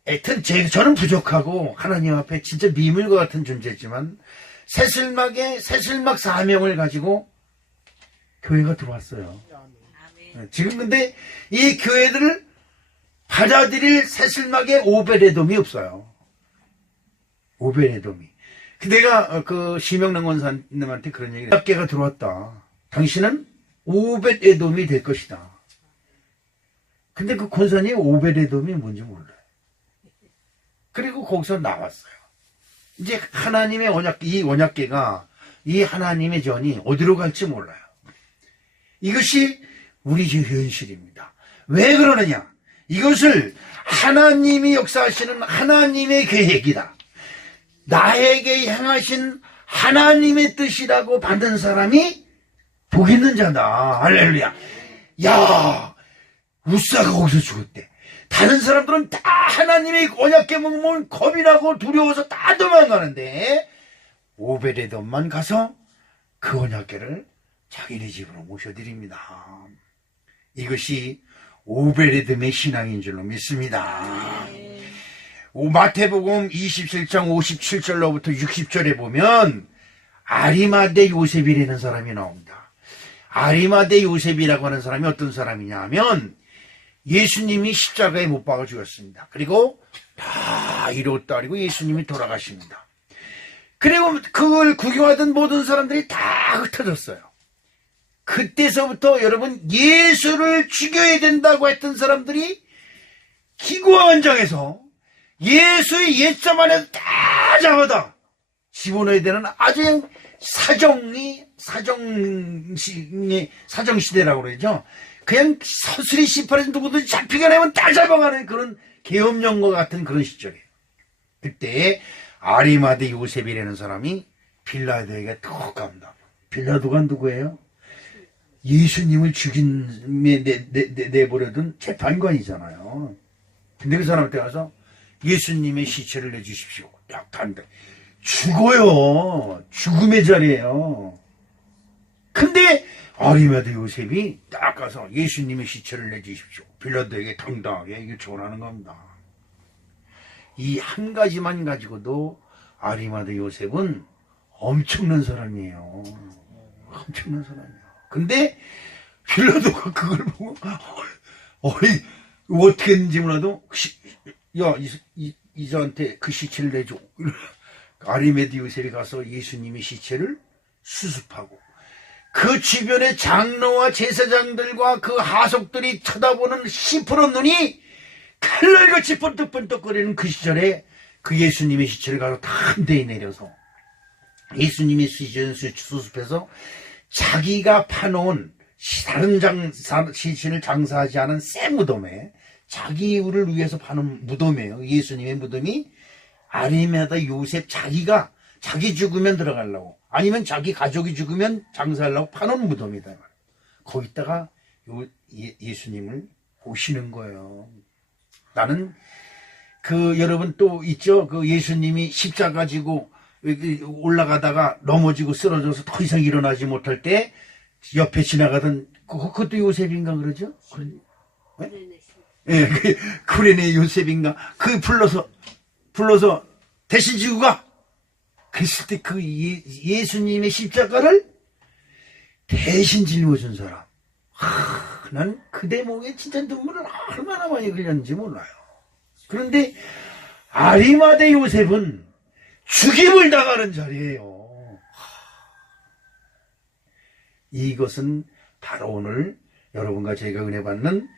하여튼 저는 부족하고 하나님 앞에 진짜 미물과 같은 존재지만 새슬막 사명을 가지고 교회가 들어왔어요. 지금 근데 이 교회들을 받아들일 새슬막에 오벳에돔이 없어요. 오벳에돔이. 내가 그 시명란 권사님한테 그런 얘기를 했어요. 언약궤가 들어왔다. 당신은 오벳에돔이 될 것이다. 근데 그 권사님이 오벳에돔이 뭔지 몰라요. 그리고 거기서 나왔어요. 이제 하나님의 이 언약궤가 이 하나님의 전이 어디로 갈지 몰라요. 이것이 우리 주 현실입니다. 왜 그러느냐? 이것을 하나님이 역사하시는 하나님의 계획이다. 나에게 향하신 하나님의 뜻이라고 받은 사람이 복 있는 자다. 할렐루야. 야, 우사가 거기서 죽었대. 다른 사람들은 다 하나님의 언약궤 먹으면 겁이 나고 두려워서 다 도망가는데 오벳에돔만 가서 그 언약궤를 자기네 집으로 모셔드립니다. 이것이 오벳에돔의 신앙인 줄로 믿습니다. 마태복음 27장 57절로부터 60절에 보면 아리마대 요셉이라는 사람이 나옵니다. 아리마대 요셉이라고 하는 사람이 어떤 사람이냐 하면 예수님이 십자가에 못 박아 죽었습니다. 그리고 다 이루었다 그리고 예수님이 돌아가십니다. 그리고 그걸 구경하던 모든 사람들이 다 흩어졌어요. 그때서부터 여러분 예수를 죽여야 된다고 했던 사람들이 기고한장에서 예수의 옛자만 해도 다 잡아다 집어넣어야 되는 아주 그냥 사정시대라고 그러죠. 그냥 서슬이 시팔에서 누구든지 잡히게 되면 다 잡아가는 그런 계엄령과 같은 그런 시절이에요. 그때 아리마대 요셉이라는 사람이 빌라도에게 톡 갑니다. 빌라도가 누구예요? 예수님을 죽인 내버려둔 재판관이잖아요. 근데 그 사람한테 가서 예수님의 시체를 내주십시오. 딱 한다. 죽어요. 죽음의 자리예요. 근데 아리마대 요셉이 딱 가서 예수님의 시체를 내주십시오. 빌라도에게 당당하게 요청하는 겁니다. 이 한 가지만 가지고도 아리마대 요셉은 엄청난 사람이에요. 엄청난 사람이에요. 근데 빌라도가 그걸 보고 어떻게 했는지 몰라도 야, 이자한테 그 시체를 내줘. 아리마대 요셉이 가서 예수님의 시체를 수습하고 그 주변의 장로와 제사장들과 그 하속들이 쳐다보는 시퍼런 눈이 칼날같이 번뜩번뜩거리는 그 시절에 그 예수님의 시체를 가서 담대히 내려서 예수님의 시체를 수습해서 자기가 파놓은 다른 시신을 장사하지 않은 새 무덤에 자기 이유를 위해서 파는 무덤이에요. 예수님의 무덤이 아리마대 요셉 자기가 자기 죽으면 들어가려고 아니면 자기 가족이 죽으면 장사하려고 파놓은 무덤이다. 거기다가 예수님을 보시는 거예요. 나는 여러분 또 있죠. 그 예수님이 십자가 지고 올라가다가 넘어지고 쓰러져서 더 이상 일어나지 못할 때 옆에 지나가던 그것도 요셉인가 그러죠? 예, 구레네 요셉인가 불러서 대신 지고 가. 그랬을 때 그 예수님의 십자가를 대신 짊어진 사람. 난 그 대목에 진짜 눈물을 얼마나 많이 흘렸는지 몰라요. 그런데 아리마대 요셉은 죽임을 당하는 자리예요. 이것은 바로 오늘 여러분과 제가 은혜 받는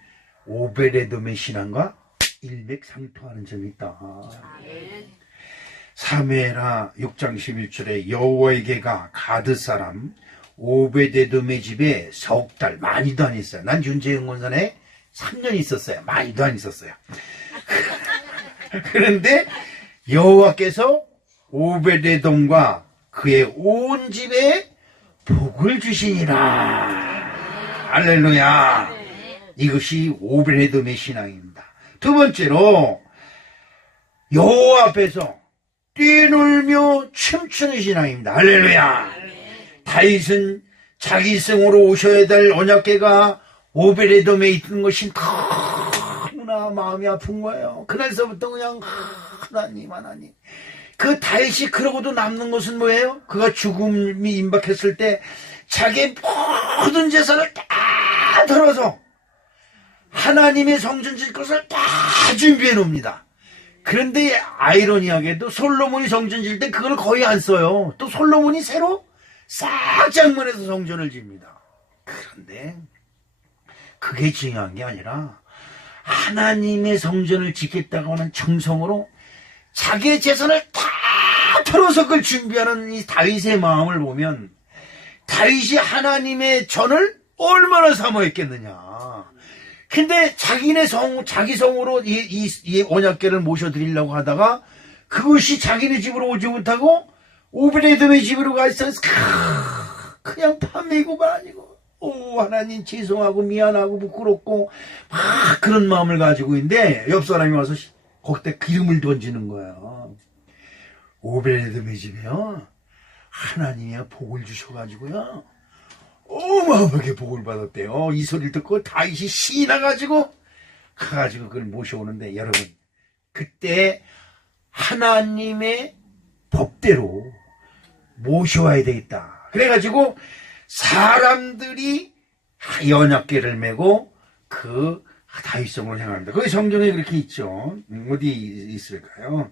오베데돔의 신앙과 일맥상통하는 점이 있다. 사무엘하 6장 11절에 여호와의 개가 가드 사람 오베데돔의 집에 석 달 많이도 안 있어요. 난 윤재영원산에 3년 있었어요. 많이도 안 있었어요. 그런데 여호와께서 오베데돔과 그의 온 집에 복을 주시니라. 할렐루야. 이것이 오베데돔의 신앙입니다. 두 번째로 여호와 앞에서 뛰놀며 춤추는 신앙입니다. 할렐루야. 다윗은 자기 성으로 오셔야 될 언약궤가 오베데돔에 있는 것이 너무나 마음이 아픈 거예요. 그날서부터 그냥 하나님 그 다윗이 그러고도 남는 것은 뭐예요? 그가 죽음이 임박했을 때 자기 모든 재산을 다 털어서 하나님의 성전 질 것을 다 준비해 놓습니다. 그런데 아이러니하게도 솔로몬이 성전 질 때 그걸 거의 안 써요. 또 솔로몬이 새로 싹 장만해서 성전을 집니다. 그런데 그게 중요한 게 아니라 하나님의 성전을 짓겠다고 하는 정성으로 자기의 재산을 다 털어서 그걸 준비하는 이 다윗의 마음을 보면 다윗이 하나님의 전을 얼마나 사모했겠느냐. 근데 자기 성으로 이 언약궤를 모셔드리려고 하다가 그것이 자기네 집으로 오지 못하고 오베데돔의 집으로 가 있어서 그냥 판매고가 아니고 하나님 죄송하고 미안하고 부끄럽고 막 그런 마음을 가지고 있는데 옆 사람이 와서 거기다 기름을 던지는 거예요. 오베데돔의 집에요 하나님이 복을 주셔가지고요 어마어마하게 복을 받았대요. 이 소리를 듣고 다윗이 신이 나가지고 가가지고 그걸 모셔오는데 여러분 그때 하나님의 법대로 모셔와야 되겠다. 그래가지고 사람들이 언약궤를 메고 그 다윗성으로 향합니다. 거기 성경에 그렇게 있죠. 어디 있을까요?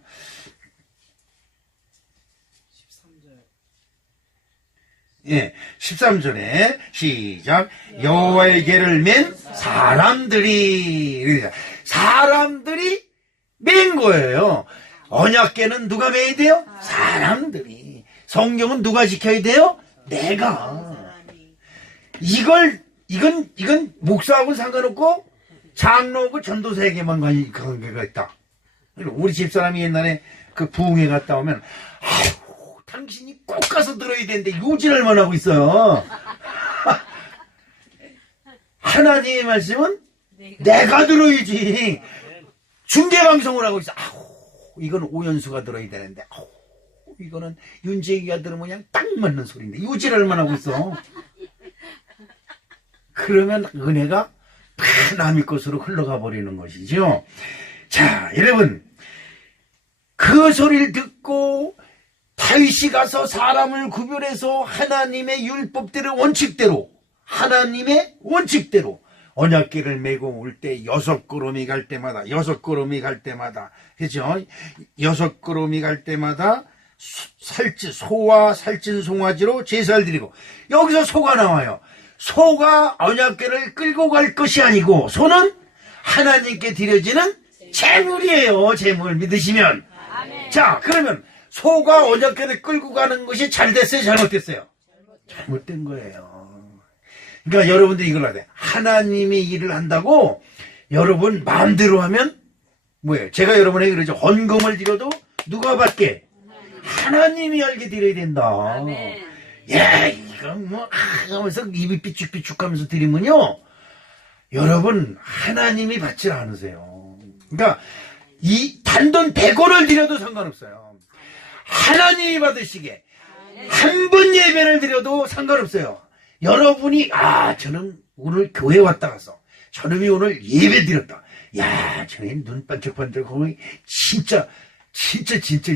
13절에 시작. 여호와의 궤를 맨 사람들이 맨 거예요. 언약궤는 누가 매야 돼요? 사람들이. 성경은 누가 지켜야 돼요? 내가. 이건 목사하고 상관없고 장로하고 전도사에게만 관계가 있다. 우리 집사람이 옛날에 그 부흥회 갔다 오면 아유 당신이 꼭 가서 들어야 되는데 요지랄만 하고 있어요. 하나님의 말씀은 내가 들어야지. 중계방송을 하고 있어. 아우, 이건 오연수가 들어야 되는데, 아우, 이거는 윤재기가 들으면 그냥 딱 맞는 소리인데 요지랄만 하고 있어. 그러면 은혜가 다 남의 것으로 흘러가 버리는 것이죠. 자, 여러분, 그 소리를 듣고 다윗이 가서 사람을 구별해서 하나님의 율법대로 원칙대로, 하나님의 원칙대로 언약궤를 메고 올 때 6걸음이 갈 때마다, 6걸음이 갈 때마다, 그죠? 6걸음이 갈 때마다 소와 살찐 송아지로 제사를 드리고, 여기서 소가 나와요. 소가 언약궤를 끌고 갈 것이 아니고, 소는 하나님께 드려지는 제물이에요. 제물 믿으시면. 아멘. 자, 그러면 소가 언약궤를 끌고 가는 것이 잘 됐어요? 잘못됐어요? 잘못된 거예요. 그러니까 여러분들이 이걸 알아야 돼. 하나님이 일을 한다고 여러분 마음대로 하면 뭐예요? 제가 여러분에게 그러죠. 헌금을 드려도 누가 받게? 하나님이 알게 드려야 된다. 아멘. 야, 이거 뭐 하면서 입이 삐죽삐죽 하면서 드리면요, 여러분 하나님이 받지 않으세요. 그러니까 이 단돈 100원을 드려도 상관없어요. 하나님이 받으시게 한 번 예배를 드려도 상관없어요. 여러분이 저는 오늘 교회 왔다 가서 저놈이 오늘 예배 드렸다. 야, 저놈이 눈 반짝반짝하고 진짜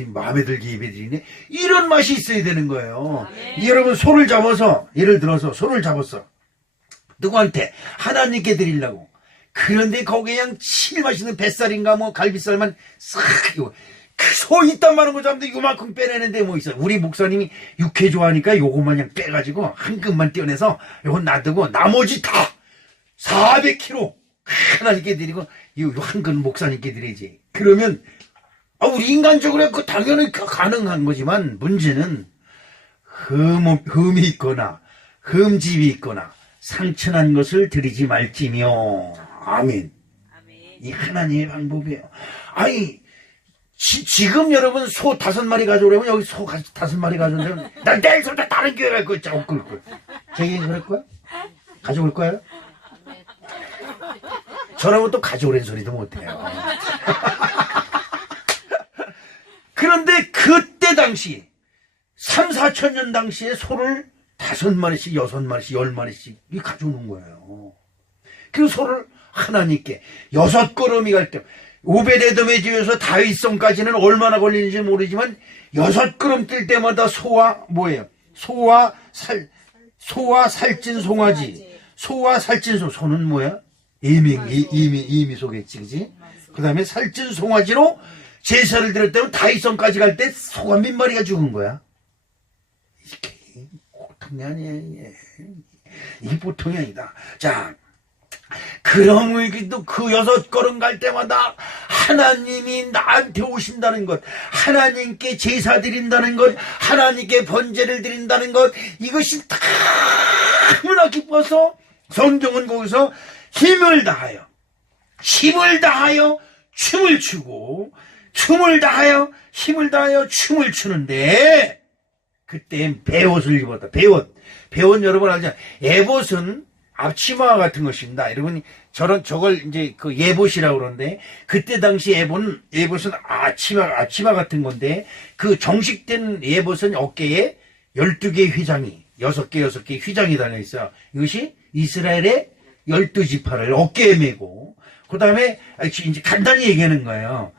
마음에 들게 예배 드리네. 이런 맛이 있어야 되는 거예요. 여러분 소를 잡아서, 예를 들어서 소를 잡았어. 누구한테? 하나님께 드리려고. 그런데 거기에 그냥 제일 맛있는 뱃살인가 뭐 갈비살만 싹, 그 소 이딴 많은 거 잡는데 요만큼 빼내는데 뭐 있어요. 우리 목사님이 육회 좋아하니까 요것만 그냥 빼가지고 한 끗만 떼어내서 요건 놔두고 나머지 다 400kg 하나님께 드리고 요 한 끗 목사님께 드리지. 그러면 우리 인간적으로 그 당연히 가능한 거지만 문제는 흠이 있거나 흠집이 있거나 상처난 것을 드리지 말지며. 아멘. 이 하나님의 방법이에요. 아니, 지금 여러분 소 5마리 가져오려면 여기 소 5마리 가져오려면 난 내일부터 다른 교회 갈 거야. 그럴 거야. 저기 그럴 거야? 가져올 거야? 저라고 또 가져오라는 소리도 못해요. 그런데 그때 당시 3, 4천 년 당시에 소를 5마리씩 6마리씩 10마리씩 가져오는 거예요. 그 소를 하나님께 6걸음이 갈 때 오베데돔의 집에서 다윗성까지는 얼마나 걸리는지 모르지만 6걸음 뛸 때마다 소와 뭐예요? 소와 살찐 송아지, 소와 살찐 소는 뭐야? 이미 소겠지, 그지? 그 다음에 살찐 송아지로 제사를 드렸다면 다윗성까지 갈 때 소가 몇 마리가 죽은 거야? 이게 보통이 아니야, 이게 보통이 아니다. 자, 그럼 우리도 그 6걸음 갈 때마다 하나님이 나한테 오신다는 것, 하나님께 제사 드린다는 것, 하나님께 번제를 드린다는 것, 이것이 너무나 기뻐서 성경은 거기서 힘을 다하여 춤을 추고, 춤을 다하여 힘을 다하여 춤을 추는데, 그땐 베옷을 입었다. 베옷 여러분 알죠? 에봇은 앞치마 같은 것입니다. 여러분 저걸 이제 그 예봇이라고 그러는데, 그때 당시 예봇은 앞치마 같은 건데, 그 정식된 예봇은 어깨에 12개의 휘장이 6개 휘장이 달려 있어요. 이것이 이스라엘의 12지파를 어깨에 메고, 그 다음에 이제 간단히 얘기하는 거예요.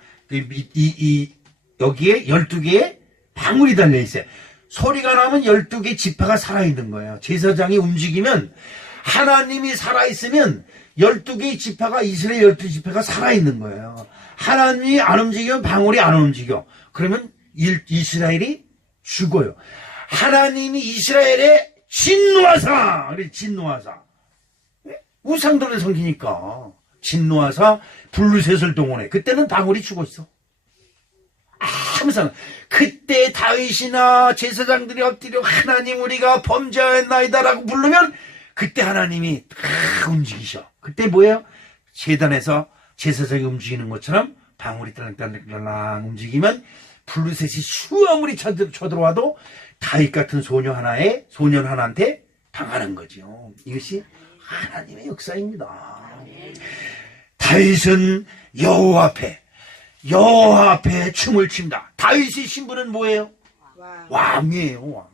여기에 12개의 방울이 달려 있어요. 소리가 나면 12개 지파가 살아있는 거예요. 제사장이 움직이면, 하나님이 살아있으면 12개의 지파가, 이스라엘 12지파가 살아있는 거예요. 하나님이 안 움직이면 방울이 안 움직여. 그러면 이스라엘이 죽어요. 하나님이 이스라엘에 진노하사, 그래, 진노하사. 우상들을 섬기니까 진노하사 블루셋을 동원해. 그때는 방울이 죽었어. 항상 그때 다윗이나 제사장들이 엎드려 하나님 우리가 범죄하였나이다라고 부르면 그때 하나님이 다 움직이셔. 그때 뭐예요? 제단에서 제사장이 움직이는 것처럼 방울이 딸랑딸랑 움직이면 블루셋이 수아무리 쳐들어와도 다윗 같은 소년 하나한테 당하는 거죠. 이것이 하나님의 역사입니다. 다윗은 여호와 앞에 춤을 춘다. 다윗의 신분은 뭐예요? 왕이에요, 왕.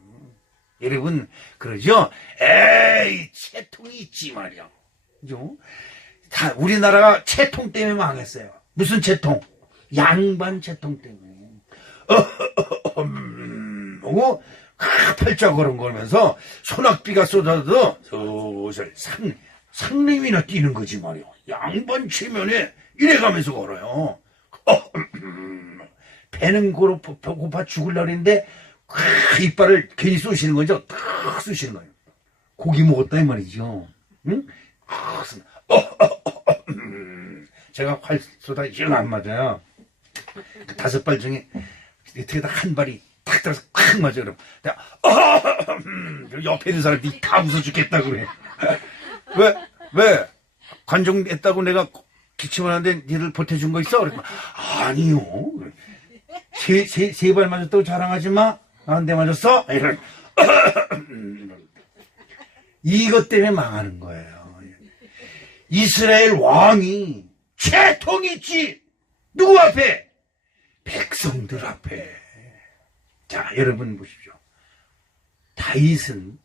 여러분, 그러죠? 에이, 채통이 있지 말이야. 그죠? 우리나라가 채통 때문에 망했어요. 무슨 채통? 양반 채통 때문에. 하고, 팔자 걸으면서 소낙비가 쏟아져도 슬슬 상림이나 뛰는 거지 말이야. 양반 체면에 이래가면서 걸어요. 배는 고파 죽으려고 했는데, 이빨을 괜히 쏘시는 거죠? 탁 쏘시는 거예요. 고기 먹었다, 이 말이죠. 응? 제가 활 쏘다 영 안 맞아요. 5발 중에 어떻게 한 발이 탁 들어서 콱 맞아. 그럼 옆에 있는 사람들이 다 웃어 죽겠다 그래. 왜? 관종했다고 내가 기침을 하는데 니들 보태준 거 있어? 그랬더니 아니요. 세 발 맞았다고 자랑하지 마. 나한테 맞았어? 이것 때문에 망하는 거예요. 이스라엘 왕이 채통이 있지. 누구 앞에? 백성들 앞에. 자, 여러분 보십시오. 다윗은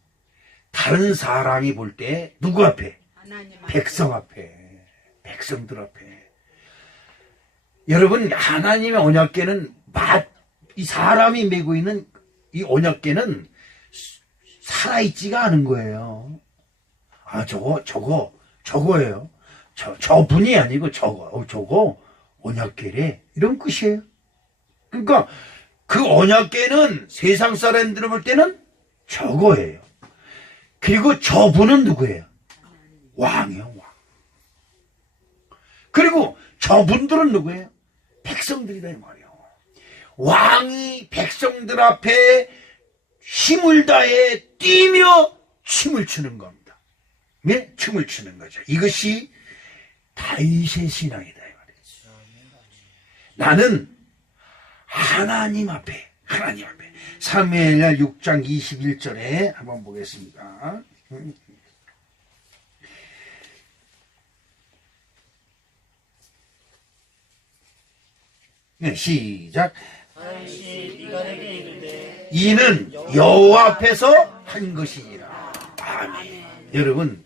다른 사람이 볼 때 누구 앞에? 백성 앞에. 백성들 앞에. 여러분, 하나님의 언약궤는 이 사람이 메고 있는 이 언약궤는 살아있지가 않은 거예요. 저거예요. 저분이 아니고 저거 언약궤래. 이런 뜻이에요. 그러니까 그 언약궤는 세상 사람들 볼 때는 저거예요. 그리고 저분은 누구예요? 왕이요, 왕. 그리고 저분들은 누구예요? 백성들이다, 이 말이에요. 왕이 백성들 앞에 힘을 다해 뛰며 춤을 추는 겁니다. 네? 춤을 추는 거죠. 이것이 다윗의 신앙이다, 이 말이죠. 나는 하나님 앞에 사무엘하 6장 21절에 한번 보겠습니다. 네, 시작. 이는 여호와 앞에서 한 것이니라. 아멘. 여러분,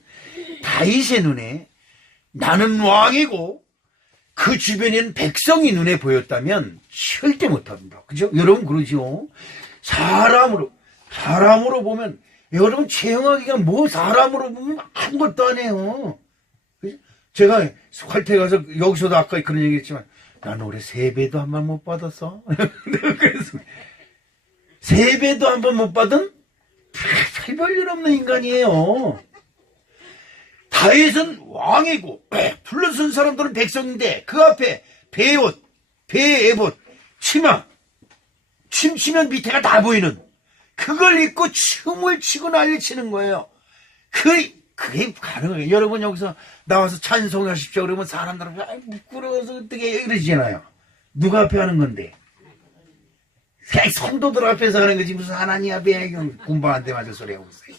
다윗의 눈에 나는 왕이고 그 주변에는 백성이 눈에 보였다면 절대 못합니다. 그죠? 여러분 그러죠? 사람으로 보면, 여러분 최영학이가 뭐 사람으로 보면 아무것도 안 해요. 그죠? 제가 활태 가서 여기서도 아까 그런 얘기 했지만 난 올해 세배도 한 번 못 받았어. 그래서 세배도 한 번 못 받은 별별 없는 인간이에요. 다윗은 왕이고 불러선 사람들은 백성인데 그 앞에 배옷, 배에봇, 치마, 침치면 밑에가 다 보이는 그걸 입고 춤을 추고 난리 치는 거예요. 그게 가능해요. 여러분 여기서 나와서 찬송하십시오 그러면 사람들은 부끄러워서 어떻게 이러시잖아요. 누가 앞에 하는 건데? 성도들 앞에서 하는 거지 무슨 하나님 앞에 군방한테 맞을 소리 하고 있어요.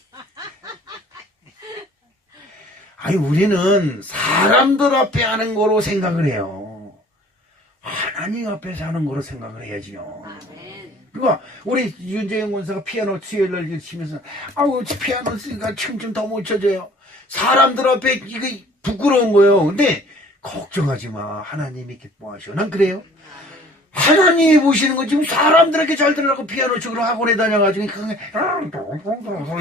아니 우리는 사람들 앞에 하는 거로 생각을 해요. 하나님 앞에서 하는 거로 생각을 해야지요. 그러니까 우리 윤재영 권사가 피아노 수요일날 치면서 아우 피아노 쓰니까 춤 좀 더 못 춰줘요. 사람들 앞에 이거 부끄러운 거예요. 근데 걱정하지 마. 하나님이 기뻐하셔. 난 그래요. 하나님이 보시는 거 지금 사람들에게 잘 들으라고 피아노 치고 학원에 다녀가지고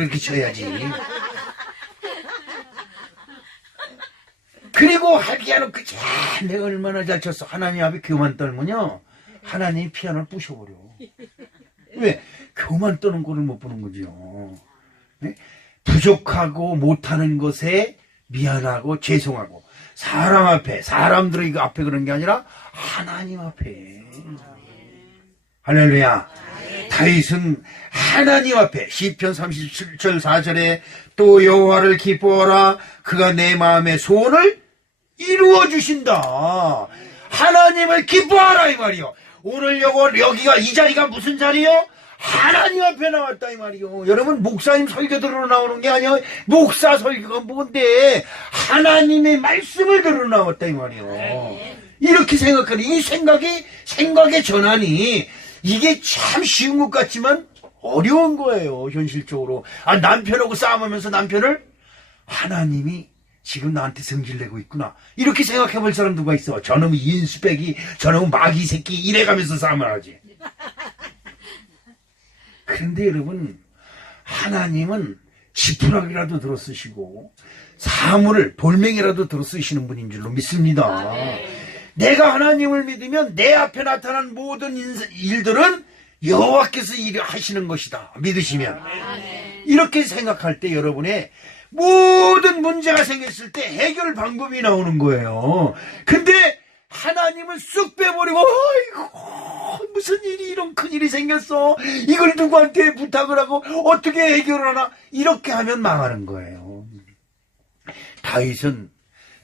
이렇게 쳐야지. 그리고 피아노 내가 얼마나 잘 쳤어. 하나님 앞에 교만 떨면요 하나님이 피아노를 부셔버려. 왜? 교만 떠는 거를 못 보는 거지요. 네? 부족하고 못하는 것에 미안하고 죄송하고 사람 앞에 사람들의 앞에 그런 게 아니라 하나님 앞에. 할렐루야. 다윗은 하나님 앞에 시편 37절 4절에 또 여호와를 기뻐하라 그가 내 마음의 소원을 이루어 주신다. 하나님을 기뻐하라 이 말이요. 오늘 여기가 이 자리가 무슨 자리요? 하나님 앞에 나왔다 이 말이요. 여러분 목사님 설교 들으러 나오는 게 아니야. 목사 설교가 뭔데 하나님의 말씀을 들으러 나왔다 이 말이요. 이렇게 생각하는 이 생각의 전환이 이게 참 쉬운 것 같지만 어려운 거예요. 현실적으로. 남편하고 싸움하면서 남편을 하나님이 지금 나한테 성질내고 있구나 이렇게 생각해 볼 사람 누가 있어? 저놈의 인수배기, 저놈의 마귀 새끼 이래가면서 싸움을 하지. 그런데 여러분 하나님은 지푸라기라도 들어 쓰시고 사물을 돌멩이라도 들어 쓰시는 분인 줄로 믿습니다. 내가 하나님을 믿으면 내 앞에 나타난 모든 일들은 여호와께서 하시는 것이다 믿으시면 이렇게 생각할 때 여러분의 모든 문제가 생겼을 때 해결 방법이 나오는 거예요. 근데 하나님은 쑥 빼버리고 아이고 무슨 일이 이런 큰일이 생겼어 이걸 누구한테 부탁을 하고 어떻게 해결을 하나 이렇게 하면 망하는 거예요. 다윗은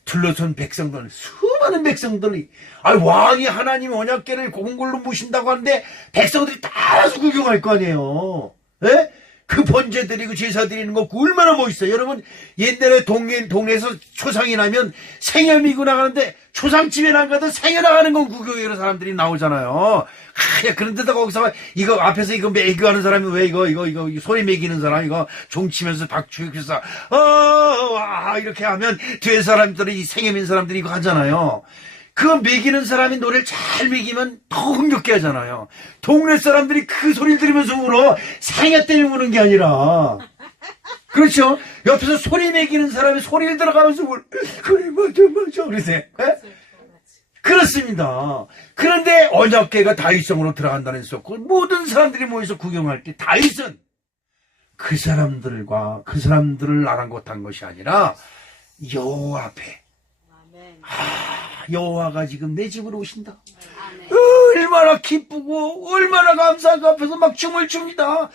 둘러선 백성들 수많은 백성들이 왕이 하나님 언약궤를 공굴로 모신다고 하는데 백성들이 다 와서 구경할 거 아니에요. 예? 그 번제 드리고 제사 드리는 거 얼마나 멋있어요. 여러분 옛날에 동네에서 초상이 나면 생연이고 나가는데 초상집에 나가도 생연 나가는 건 구경하러 사람들이 나오잖아요. 그런데도 거기서 이거 앞에서 이거 매기하는 사람이 왜 이거 소리 매기는 사람 이거 종치면서 박추격해서 이렇게 하면 뒤에 사람들이 생연인 사람들이 이거 하잖아요. 그 매기는 사람이 노래를 잘 매기면 더 흥겹게 하잖아요. 동네 사람들이 그 소리를 들으면서 울어. 생애 때문에 우는 게 아니라. 그렇죠? 옆에서 소리 매기는 사람이 소리를 들어가면서 그래 맞아 그러세요. 그렇습니다. 그런데 언약궤가 다윗성으로 들어간다는 했었고 모든 사람들이 모여서 구경할 때 다윗은 그 사람들을 아랑곳한 것이 아니라 여호와 앞에 여호와가 지금 내 집으로 오신다. 얼마나 기쁘고 얼마나 감사하고 앞에서 막 춤을 춥니다.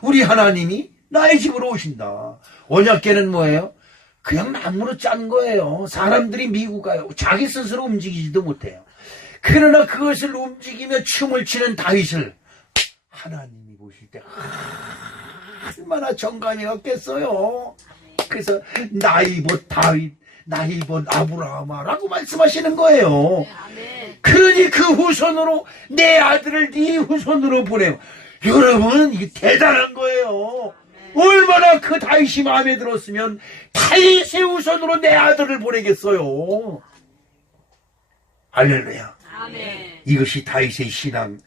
우리 하나님이 나의 집으로 오신다. 언약궤는 뭐예요? 그냥 나무로 짠 거예요. 사람들이 미고 가요. 자기 스스로 움직이지도 못해요. 그러나 그것을 움직이며 춤을 추는 다윗을 하나님이 보실 때 얼마나 정감이 없겠어요. 그래서 나이봇 다윗 나이봇 아브라함아라고 말씀하시는 거예요. 그러니 그 후손으로 내 아들을 네 후손으로 보내요. 여러분 이게 대단한 거예요. 얼마나 그 다윗이 마음에 들었으면 다윗의 후손으로 내 아들을 보내겠어요. 할렐루야. 이것이 다윗의 신앙,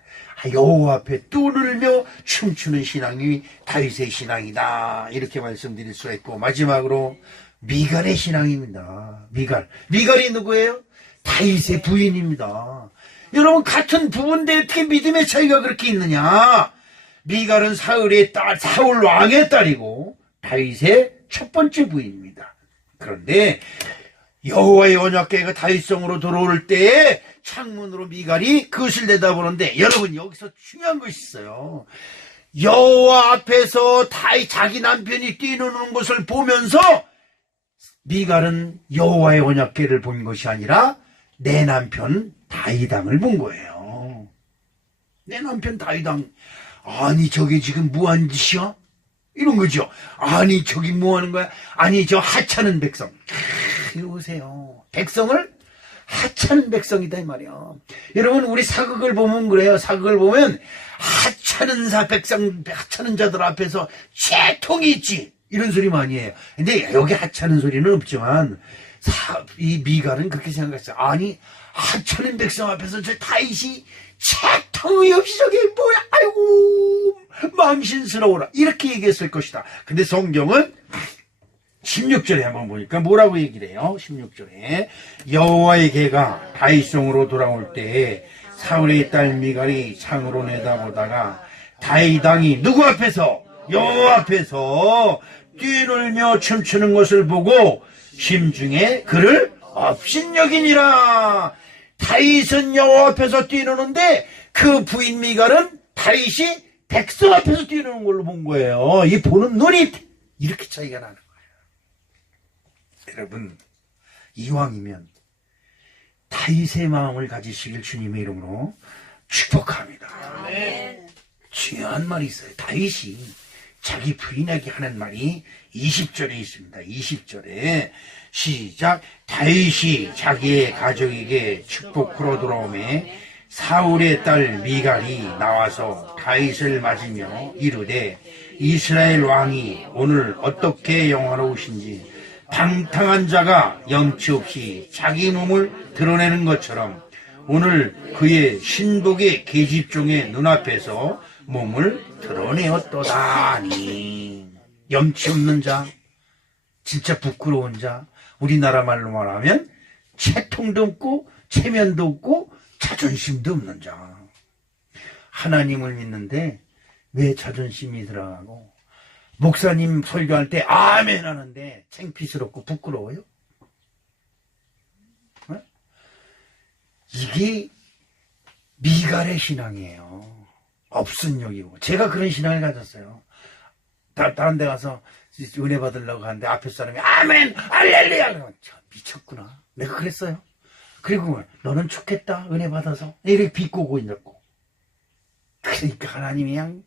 여호와 앞에 뚜늘며 춤추는 신앙이 다윗의 신앙이다 이렇게 말씀드릴 수가 있고, 마지막으로 미갈의 신앙입니다. 미갈이 누구예요? 다윗의 부인입니다. 여러분 같은 부부인데 어떻게 믿음의 차이가 그렇게 있느냐? 미갈은 사울의 딸, 사울 왕의 딸이고 다윗의 첫 번째 부인입니다. 그런데 여호와의 언약궤가 다윗성으로 들어올 때에 창문으로 미갈이 그것을 내다보는데, 여러분 여기서 중요한 것이 있어요. 여호와 앞에서 자기 남편이 뛰노는 것을 보면서 미갈은 여호와의 언약궤를 본 것이 아니라 내 남편 다윗왕을 본 거예요. 내 남편 다윗왕, 아니 저게 지금 뭐하는 짓이야? 이런 거죠. 아니 저기 뭐하는 거야? 아니 저 하찮은 백성. 이거 보세요. 백성을 하찮은 백성이다 이 말이야. 여러분 우리 사극을 보면 그래요. 사극을 보면 하찮은 하찮은 자들 앞에서 채통이 있지 이런 소리 많이 해요. 근데 여기 하찮은 소리는 없지만 이 미갈은 그렇게 생각했어요. 아니 하찮은 백성 앞에서 저 다윗이 채통이 없이 저게 뭐야? 아이고 망신스러워라 이렇게 얘기했을 것이다. 근데 성경은 16절에 한번 보니까 뭐라고 얘기를 해요? 16절에 여호와의 궤가 다윗성으로 돌아올 때 사울의 딸 미갈이 창으로 내다보다가 다윗 왕이 누구 앞에서? 여호와 앞에서 뛰놀며 춤추는 것을 보고 심중에 그를 업신여기니라. 다윗은 여호와 앞에서 뛰노는데 그 부인 미갈은 다윗이 백성 앞에서 뛰노는 걸로 본 거예요. 이 보는 눈이 이렇게 차이가 나는 거예요. 여러분 이왕이면 다윗의 마음을 가지시길 주님의 이름으로 축복합니다. 중요한 말이 있어요. 다윗이 자기 부인에게 하는 말이 20절에 있습니다. 20절에 시작. 다윗이 자기의 가족에게 축복으로 돌아오매 사울의 딸 미갈이 나와서 다윗을 맞으며 이르되 이스라엘 왕이 오늘 어떻게 영화로우신지 방탕한 자가 염치 없이 자기 몸을 드러내는 것처럼 오늘 그의 신복의 계집종의 눈앞에서 몸을 드러내었도다니. 염치 없는 자, 진짜 부끄러운 자, 우리나라 말로 말하면 채통도 없고 체면도 없고 자존심도 없는 자. 하나님을 믿는데 왜 자존심이 들어가고 목사님 설교할 때 아멘 하는데 창피스럽고 부끄러워요? 어? 이게 미갈의 신앙이에요. 업순욕이고. 제가 그런 신앙을 가졌어요. 다른 데 가서 은혜 받으려고 하는데 앞에 사람이 아멘 할렐루야 그러면 미쳤구나. 내가 그랬어요. 그리고 너는 좋겠다 은혜 받아서 이렇게 비꼬고 있었고. 그러니까 하나님이 그냥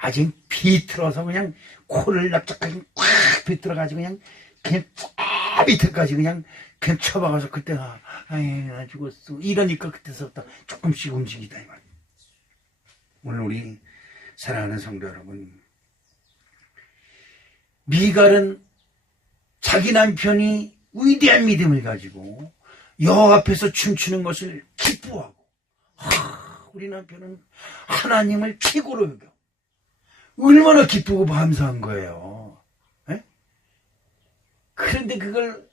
아주 비틀어서 그냥 코를 납작하게 꽉 비틀어가지고 그냥 밑에까지 그냥 쳐박아서 그때가 나 죽었어 이러니까 그때서부터 조금씩 움직이다 이 말이에요. 오늘 우리 사랑하는 성도 여러분, 미갈은 자기 남편이 위대한 믿음을 가지고 여호와 앞에서 춤추는 것을 기뻐하고 우리 남편은 하나님을 최고로 여겨. 얼마나 기쁘고 감사한 거예요. 에? 그런데 그걸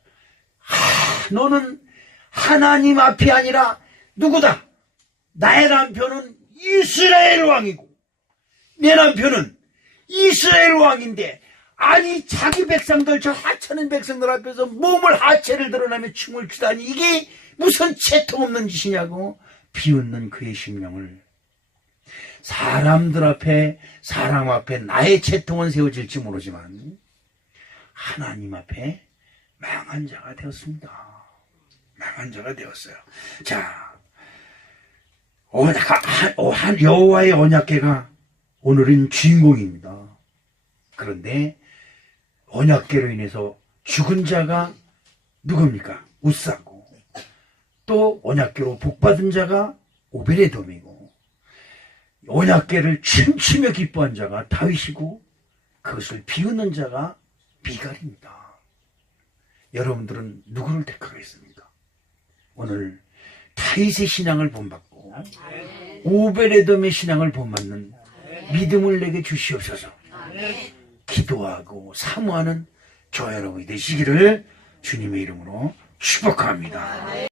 너는 하나님 앞이 아니라 누구다? 나의 남편은 이스라엘 왕이고 내 남편은 이스라엘 왕인데 아니 자기 백성들 저 하찮은 백성들 앞에서 몸을 하체를 드러내며 춤을 추다니 이게 무슨 채통 없는 짓이냐고 비웃는 그의 심령을 사람들 앞에 사람 앞에 나의 채통은 세워질지 모르지만 하나님 앞에 망한 자가 되었습니다. 망한 자가 되었어요. 자, 여호와의 언약궤가 오늘은 주인공입니다. 그런데 언약궤로 인해서 죽은 자가 누굽니까? 우사고, 또 언약궤로 복받은 자가 오베데돔이고, 언약궤를 춤추며 기뻐한 자가 다윗이고, 그것을 비웃는 자가 미갈입니다. 여러분들은 누구를 택하겠습니까? 오늘 다윗의 신앙을 본받고 오베데돔의 신앙을 본받는 믿음을 내게 주시옵소서. 기도하고 사모하는 저 여러분이 되시기를 주님의 이름으로 축복합니다.